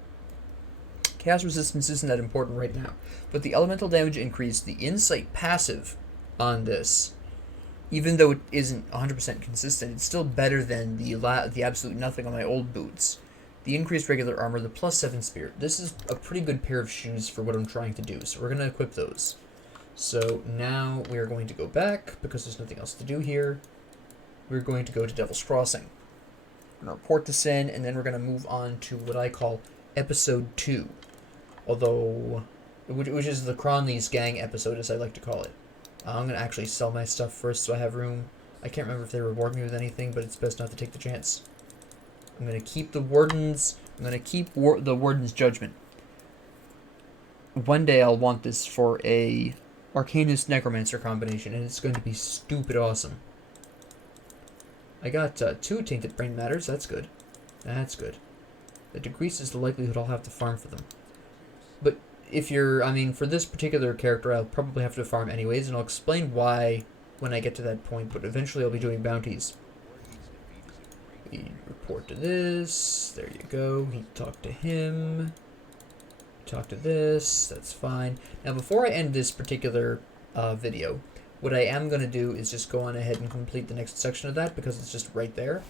Chaos Resistance isn't that important right now. But the Elemental Damage increase, the Insight passive on this, even though it isn't 100% consistent, it's still better than the absolute nothing on my old boots. The increased regular armor, the +7 spirit. This is a pretty good pair of shoes for what I'm trying to do, so we're going to equip those. So now we're going to go back, because there's nothing else to do here. We're going to go to Devil's Crossing. We're going to report this in, and then we're going to move on to what I call Episode 2. Which is the Cronley's gang episode, as I like to call it. I'm going to actually sell my stuff first so I have room. I can't remember if they reward me with anything, but it's best not to take the chance. I'm going to keep the Warden's... I'm going to keep the Warden's judgment. One day I'll want this for a Arcanist Necromancer combination, and it's going to be stupid awesome. I got 2 Tainted Brain Matters. That's good. That's good. That decreases the likelihood I'll have to farm for them. But if you're... I mean, for this particular character, I'll probably have to farm anyways, and I'll explain why when I get to that point, but eventually I'll be doing bounties. We report to this. There you go. He talked to him. Talk to this. That's fine. Now, before I end this particular video, what I am going to do is just go on ahead and complete the next section of that because it's just right there.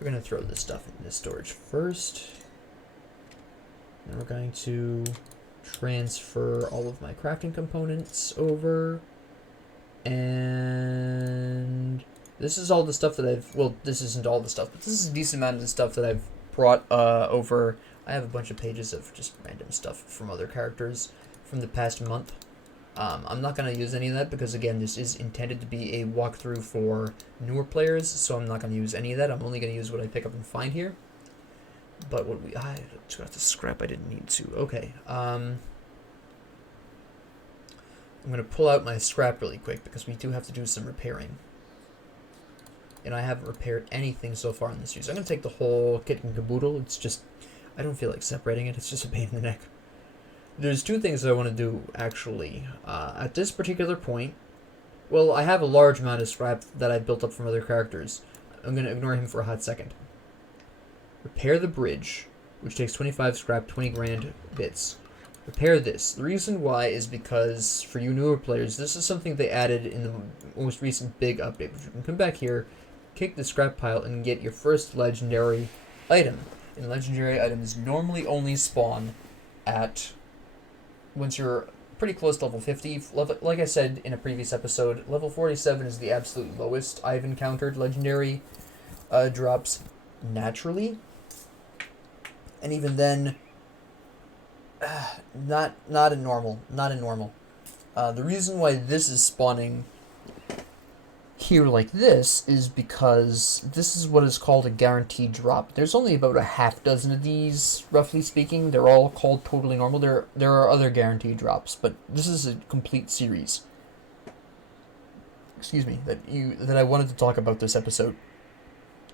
We're going to throw this stuff into storage first. And we're going to transfer all of my crafting components over. And this is all the stuff that I've... Well, this isn't all the stuff, but this is a decent amount of the stuff that I've brought over. I have a bunch of pages of just random stuff from other characters from the past month. I'm not going to use any of that because, again, this is intended to be a walkthrough for newer players, so I'm not going to use any of that. I'm only going to use what I pick up and find here. But what we... I got the scrap I didn't need to. Okay. I'm going to pull out my scrap really quick because we do have to do some repairing. And I haven't repaired anything so far in this series. I'm going to take the whole kit and caboodle. It's just... I don't feel like separating it. It's just a pain in the neck. There's 2 things that I want to do, actually. At this particular point, well, I have a large amount of scrap that I've built up from other characters. I'm going to ignore him for a hot second. Repair the bridge, which takes 25 scrap, 20 grand bits. Repair this. The reason why is because, for you newer players, this is something they added in the most recent big update. But you can come back here, kick the scrap pile, and get your first legendary item. And legendary items normally only spawn at... once you're pretty close to level 50. Like I said in a previous episode, level 47 is the absolute lowest I've encountered legendary drops naturally. And even then, not in normal. Not in normal. The reason why this is spawning here like this is because this is what is called a guaranteed drop. There's only about a half dozen of these, roughly speaking. They're all called totally normal. There are other guaranteed drops, but this is a complete series. Excuse me, that I wanted to talk about this episode.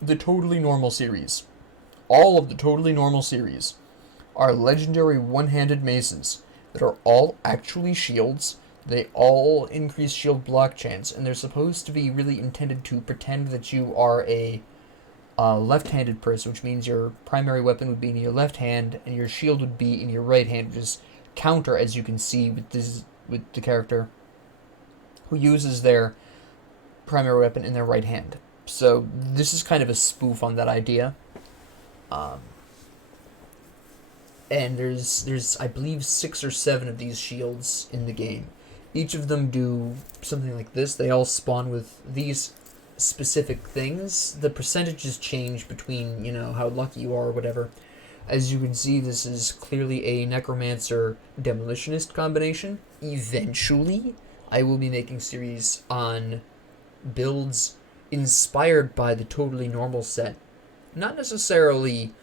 The totally normal series. All of the totally normal series are legendary one-handed maces that are all actually shields. They all increase shield block chance, and they're supposed to be really intended to pretend that you are a left-handed person, which means your primary weapon would be in your left hand, and your shield would be in your right hand, which is counter, as you can see with the character who uses their primary weapon in their right hand. So this is kind of a spoof on that idea. And there's I believe 6 or 7 of these shields in the game. Each of them do something like this. They all spawn with these specific things. The percentages change between, how lucky you are or whatever. As you can see, this is clearly a Necromancer Demolitionist combination. Eventually, I will be making series on builds inspired by the totally normal set. Not necessarily,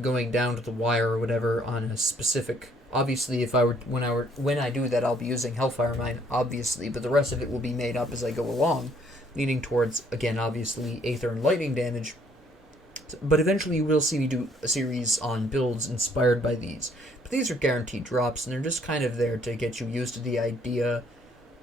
going down to the wire or whatever on a specific... Obviously, when I do that, I'll be using Hellfire Mine, obviously, but the rest of it will be made up as I go along, leaning towards, again, obviously, Aether and Lightning damage. But eventually you will see me do a series on builds inspired by these. But these are guaranteed drops, and they're just kind of there to get you used to the idea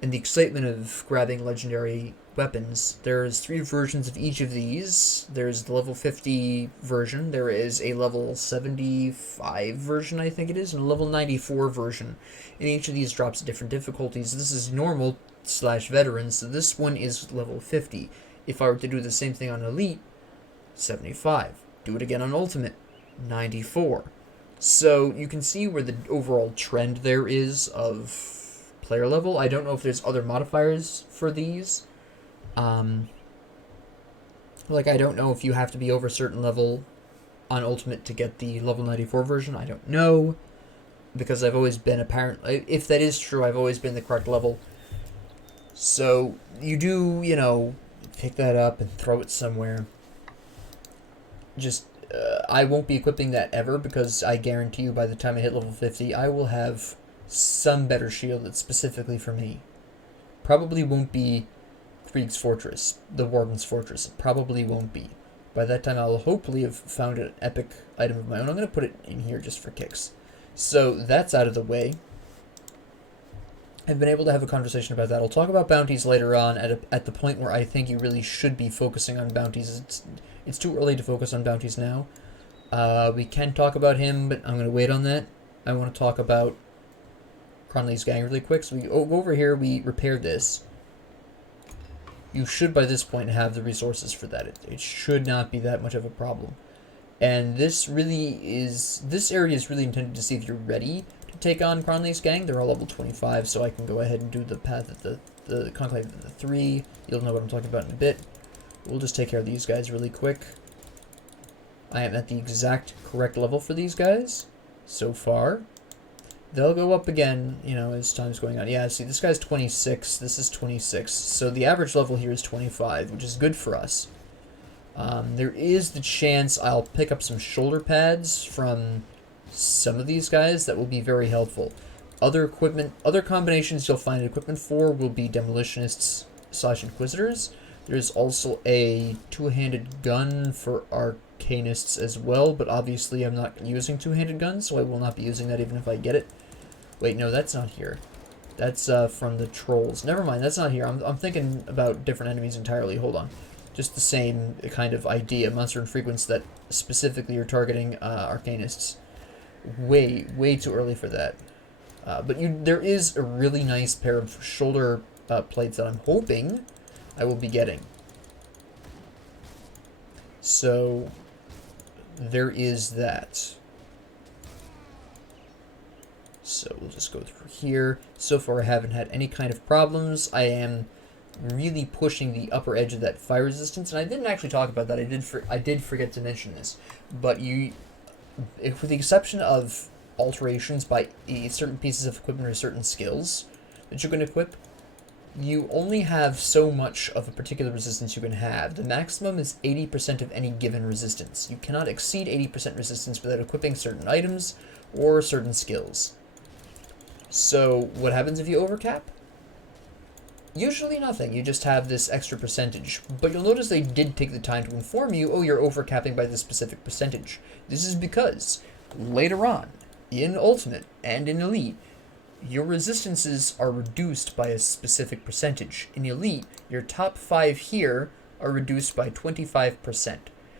and the excitement of grabbing legendary weapons. There's 3 versions of each of these. There's the level 50 version, there is a level 75 version, I think it is, and a level 94 version. And each of these drops different difficulties. This is normal / veteran, so this one is level 50. If I were to do the same thing on Elite, 75. Do it again on Ultimate, 94. So you can see where the overall trend there is of player level. I don't know if there's other modifiers for these. I don't know if you have to be over a certain level on Ultimate to get the level 94 version. I don't know, because I've always been if that is true, I've always been the correct level. So you do, you know, pick that up and throw it somewhere. Just, I won't be equipping that ever because I guarantee you by the time I hit level 50, I will have some better shield that's specifically for me. Probably won't be Krieg's Fortress, the Warden's Fortress. It probably won't be. By that time, I'll hopefully have found an epic item of my own. I'm going to put it in here just for kicks. So that's out of the way. I've been able to have a conversation about that. I'll talk about bounties later on at the point where I think you really should be focusing on bounties. It's too early to focus on bounties now. We can talk about him, but I'm going to wait on that. I want to talk about Cronley's gang really quick. So we go over here, we repaired this. You should by this point have the resources for that. It should not be that much of a problem. And this area is really intended to see if you're ready to take on Cronley's gang. They're all level 25, so I can go ahead and do the path at the Conclave of the 3. You'll know what I'm talking about in a bit. We'll just take care of these guys really quick. I am at the exact correct level for these guys so far. They'll go up again, you know, as time's going on. Yeah, see, this guy's 26, this is 26. So the average level here is 25, which is good for us. There is the chance I'll pick up some shoulder pads from some of these guys that will be very helpful. Other combinations you'll find equipment for will be demolitionists / inquisitors. There's also a two-handed gun for arcanists as well, but obviously I'm not using two-handed guns, so I will not be using that even if I get it. Wait, no, that's not here. That's from the trolls. Never mind, that's not here. I'm thinking about different enemies entirely. Hold on. Just the same kind of idea. Monster infrequents that specifically are targeting arcanists. Way too early for that. But there is a really nice pair of shoulder plates that I'm hoping I will be getting. So there is that. So we'll just go through here. So far I haven't had any kind of problems. I am really pushing the upper edge of that fire resistance, and I didn't actually talk about that. I did forget to mention this, but with the exception of alterations by certain pieces of equipment or certain skills that you can equip, you only have so much of a particular resistance you can have. The maximum is 80% of any given resistance. You cannot exceed 80% resistance without equipping certain items or certain skills. So what happens if you overcap? Usually nothing, you just have this extra percentage. But you'll notice they did take the time to inform you, oh, you're overcapping by this specific percentage. This is because later on, in Ultimate and in Elite, your resistances are reduced by a specific percentage. In Elite, your top 5 here are reduced by 25%.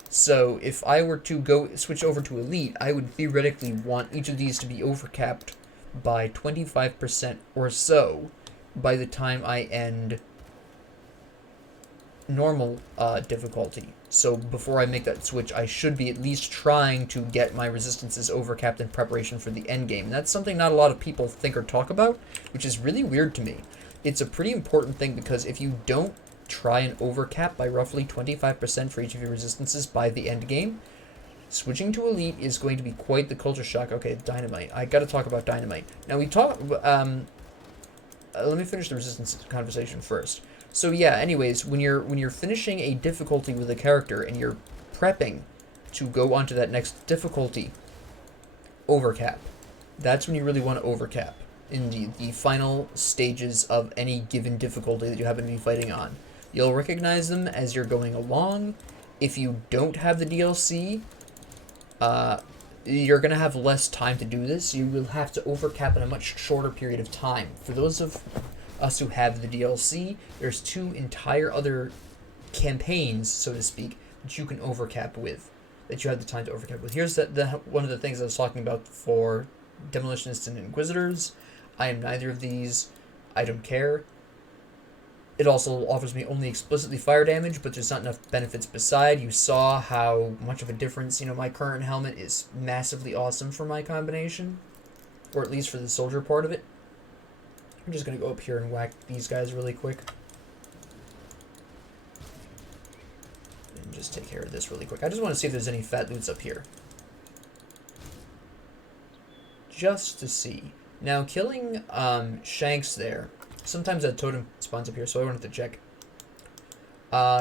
So if I were to switch over to Elite, I would theoretically want each of these to be overcapped by 25% or so by the time I end normal difficulty. So before I make that switch, I should be at least trying to get my resistances overcapped in preparation for the end game. And that's something not a lot of people think or talk about, which is really weird to me. It's a pretty important thing because if you don't try and overcap by roughly 25% for each of your resistances by the end game, switching to Elite is going to be quite the culture shock. Okay, Dynamite. I gotta talk about Dynamite. Now let me finish the resistance conversation first. So yeah, anyways, when you're finishing a difficulty with a character and you're prepping to go on to that next difficulty, overcap. That's when you really want to overcap in the final stages of any given difficulty that you happen to be fighting on. You'll recognize them as you're going along. If you don't have the DLC, you're going to have less time to do this. You will have to overcap in a much shorter period of time. For those of us who have the DLC, there's 2 entire other campaigns, so to speak, that you can overcap with, that you have the time to overcap with. Here's one of the things I was talking about for Demolitionists and Inquisitors. I am neither of these. I don't care. It also offers me only explicitly fire damage, but there's not enough benefits beside. You saw how much of a difference, my current helmet is massively awesome for my combination, or at least for the soldier part of it. I'm just going to go up here and whack these guys really quick. And just take care of this really quick. I just want to see if there's any fat loots up here. Just to see. Now, killing Shanks there sometimes that totem spawns up here, so I wanted to check.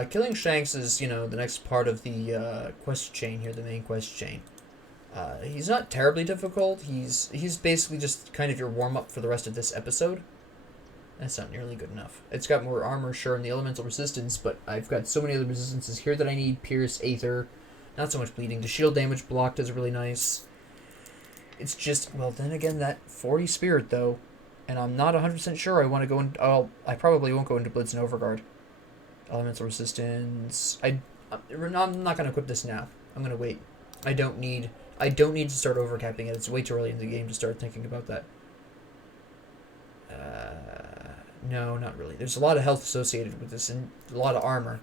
Killing Shanks is, the next part of the quest chain here, the main quest chain. He's not terribly difficult. He's basically just kind of your warm-up for the rest of this episode. That's not nearly good enough. It's got more armor, sure, and the elemental resistance, but I've got so many other resistances here that I need. Pierce, Aether, not so much bleeding. The shield damage blocked is really nice. It's just, well, then again, that 40 spirit, though, and I'm not 100% sure I want to go into... Oh, I probably won't go into Blitz and Overguard. Elemental resistance... I'm not going to equip this now. I'm going to wait. I don't need to start overcapping it. It's way too early in the game to start thinking about that. No, not really. There's a lot of health associated with this and a lot of armor.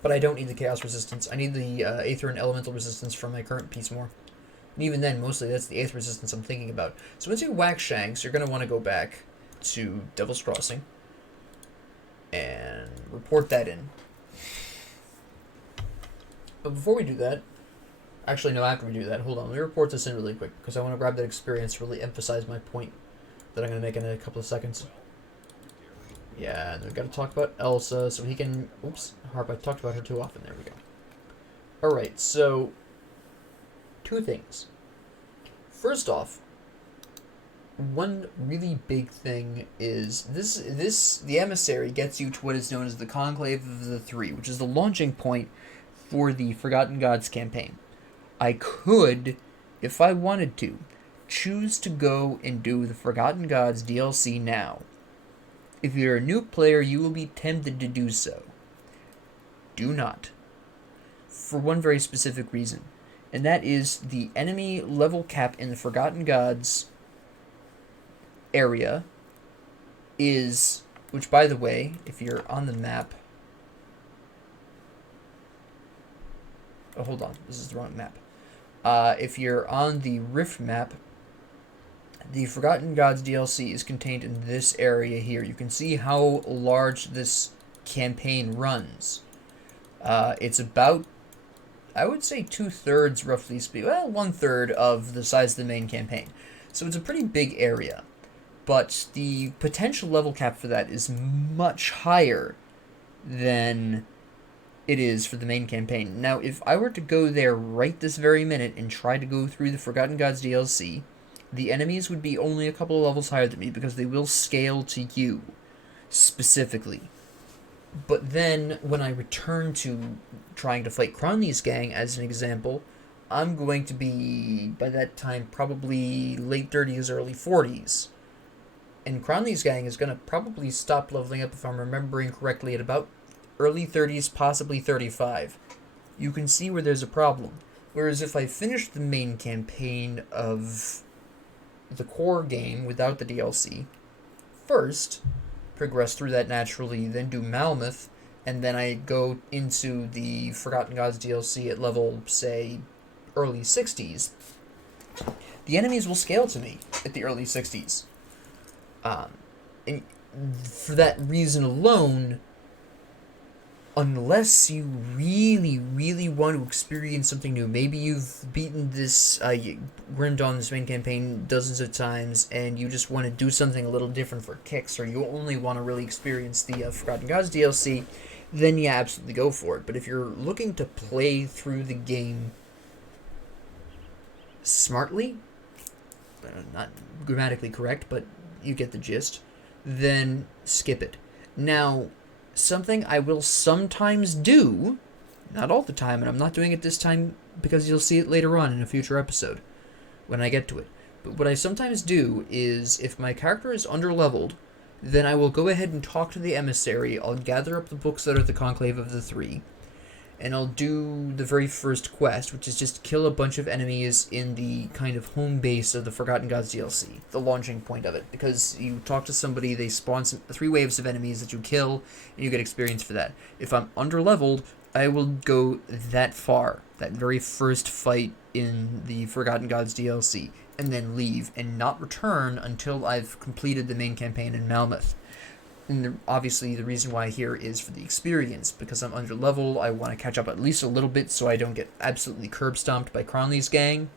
But I don't need the chaos resistance. I need the Aether and elemental resistance from my current piece more. And even then, mostly that's the Aether resistance I'm thinking about. So once you whack Shanks, you're going to want to go back to Devil's Crossing and report that in. But before we do that, actually no, after we do that, hold on, let me report this in really quick because I want to grab that experience to really emphasize my point that I'm going to make in a couple of seconds. Yeah, and we've got to talk about Elsa so he can... Oops, Harp, I talked about her too often. There we go. Alright, so... two things. First off, one really big thing is the emissary gets you to what is known as the Conclave of the Three, which is the launching point for the Forgotten Gods campaign. I could, if I wanted to, choose to go and do the Forgotten Gods DLC now. If you're a new player, you will be tempted to do so. Do not. For one very specific reason. And that is the enemy level cap in the Forgotten Gods area is... Which, by the way, if you're on the map... Oh, hold on. This is the wrong map. If you're on the Rift map, the Forgotten Gods DLC is contained in this area here. You can see how large this campaign runs. It's about, I would say 2/3 roughly speaking, well, 1/3 of the size of the main campaign. So it's a pretty big area. But the potential level cap for that is much higher than it is for the main campaign. Now, if I were to go there right this very minute and try to go through the Forgotten Gods DLC, the enemies would be only a couple of levels higher than me because they will scale to you specifically. But then, when I return to trying to fight Cronley's gang, as an example, I'm going to be, by that time, probably late 30s, early 40s. And Cronley's gang is going to probably stop leveling up, if I'm remembering correctly, at about early 30s, possibly 35. You can see where there's a problem. Whereas if I finish the main campaign of the core game without the DLC, first, progress through that naturally, then do Malmoth, and then I go into the Forgotten Gods DLC at level, say, early 60s, the enemies will scale to me at the early 60s. And for that reason alone, unless you really, really want to experience something new, maybe you've beaten this Grim Dawn, this main campaign, dozens of times, and you just want to do something a little different for kicks, or you only want to really experience the Forgotten Gods DLC, then yeah, absolutely go for it. But if you're looking to play through the game smartly, not grammatically correct, but you get the gist, then skip it. Now, something I will sometimes do, not all the time, and I'm not doing it this time because you'll see it later on in a future episode when I get to it, but what I sometimes do is, if my character is underleveled, then I will go ahead and talk to the emissary. I'll gather up the books that are the Conclave of the Three, and I'll do the very first quest, which is just kill a bunch of enemies in the kind of home base of the Forgotten Gods DLC, the launching point of it. Because you talk to somebody, they spawn 3 waves of enemies that you kill, and you get experience for that. If I'm underleveled, I will go that far, that very first fight in the Forgotten Gods DLC, and then leave, and not return until I've completed the main campaign in Malmoth. And obviously the reason why here is for the experience, because I'm underleveled. I want to catch up at least a little bit so I don't get absolutely curb stomped by Cronley's gang.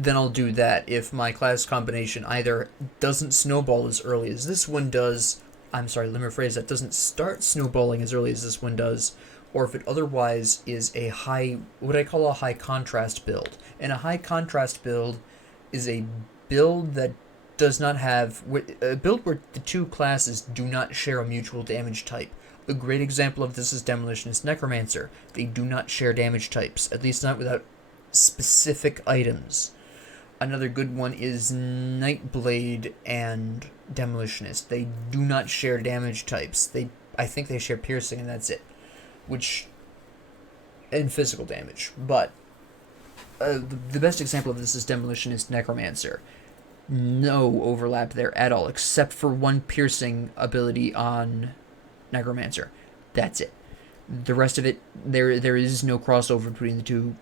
then I'll do that. If my class combination either doesn't snowball as early as this one does, let me rephrase that, doesn't start snowballing as early as this one does, or if it otherwise is a what I call a high contrast build. And a high contrast build is a build that does not have, a build where the two classes do not share a mutual damage type. A great example of this is Demolitionist Necromancer. They do not share damage types, at least not without specific items. Another good one is Nightblade and Demolitionist. They do not share damage types. I think they share piercing, and that's it. And physical damage. But the best example of this is Demolitionist Necromancer. No overlap there at all, except for one piercing ability on Necromancer. That's it. The rest of it, there is no crossover between the two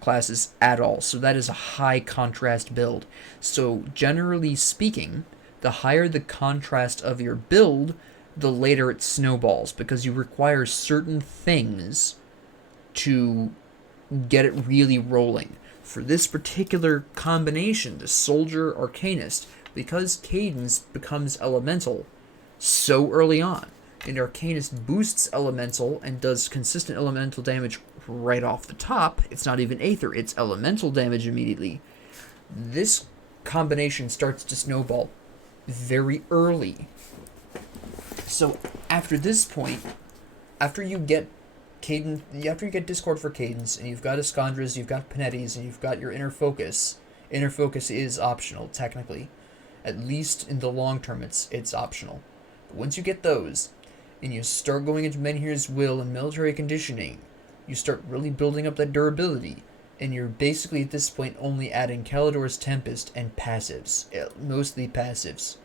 classes at all. So that is a high contrast build. So generally speaking, the higher the contrast of your build, the later it snowballs, because you require certain things to get it really rolling. For this particular combination, the Soldier Arcanist, because Cadence becomes elemental so early on, and Arcanist boosts elemental and does consistent elemental damage right off the top. It's not even Aether, it's elemental damage immediately. This combination starts to snowball very early. So after this point, after you get Discord for Cadence, and you've got Escandras, you've got Panetti's, and you've got your Inner Focus. Inner Focus is optional, technically. At least in the long term, it's optional. But once you get those, and you start going into Menhir's Will and military conditioning, you start really building up that durability, and you're basically at this point only adding Calidor's Tempest and passives, mostly passives.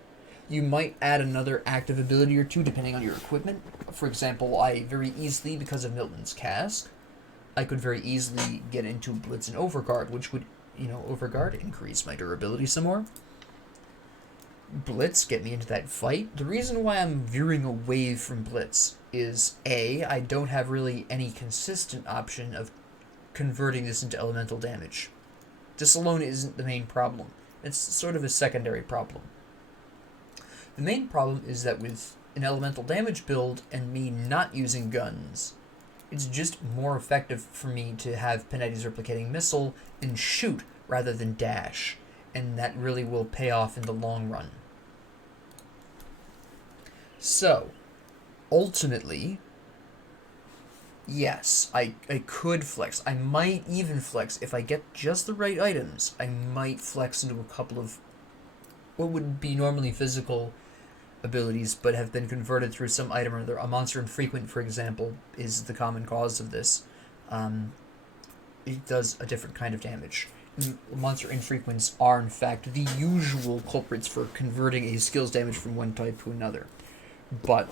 You might add another active ability or two depending on your equipment. For example, I very easily, because of Milton's Cask, I could very easily get into Blitz and Overguard, which would, Overguard increase my durability some more. Blitz, get me into that fight. The reason why I'm veering away from Blitz is A, I don't have really any consistent option of converting this into elemental damage. This alone isn't the main problem. It's sort of a secondary problem. The main problem is that with an elemental damage build and me not using guns, it's just more effective for me to have Panetti's Replicating Missile and shoot rather than dash, and that really will pay off in the long run. So, ultimately, yes, I could flex. I might even flex. If I get just the right items, I might flex into a couple of what would be normally physical abilities, but have been converted through some item or other. A Monster Infrequent, for example, is the common cause of this. It does a different kind of damage. Monster Infrequents are, in fact, the usual culprits for converting a skills damage from one type to another. But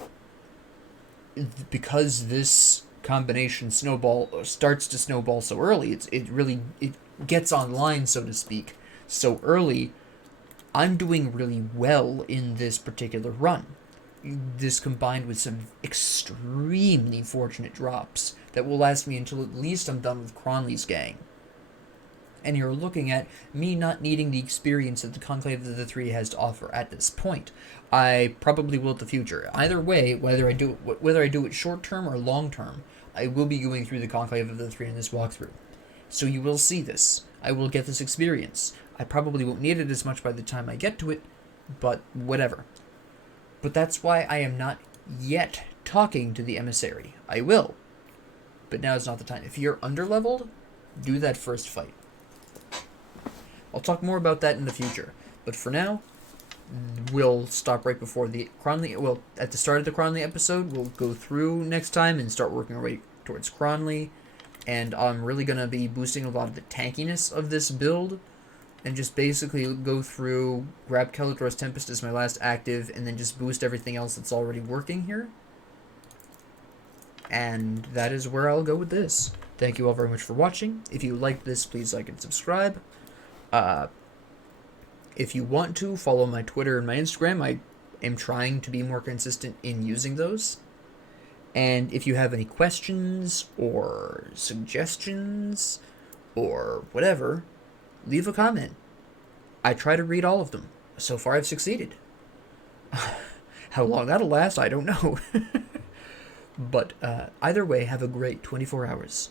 because this combination starts to snowball so early, it gets online, so to speak, so early, I'm doing really well in this particular run. This combined with some extremely fortunate drops that will last me until at least I'm done with Cronley's gang. And you're looking at me not needing the experience that the Conclave of the Three has to offer at this point. I probably will in the future. Either way, whether I do it short term or long term, I will be going through the Conclave of the Three in this walkthrough. So you will see this. I will get this experience. I probably won't need it as much by the time I get to it, but whatever. But that's why I am not yet talking to the emissary. I will. But now is not the time. If you're underleveled, do that first fight. I'll talk more about that in the future. But for now, we'll stop right before the Cronley. Well, at the start of the Cronley episode, we'll go through next time and start working our way towards Cronley. And I'm really going to be boosting a lot of the tankiness of this build. And just basically go through, grab Calidor's Tempest as my last active, and then just boost everything else that's already working here. And that is where I'll go with this. Thank you all very much for watching. If you liked this, please like and subscribe. If you want to, follow my Twitter and my Instagram. I am trying to be more consistent in using those. And if you have any questions or suggestions or whatever, leave a comment. I try to read all of them. So far, I've succeeded. How long that'll last, I don't know. But either way, have a great 24 hours.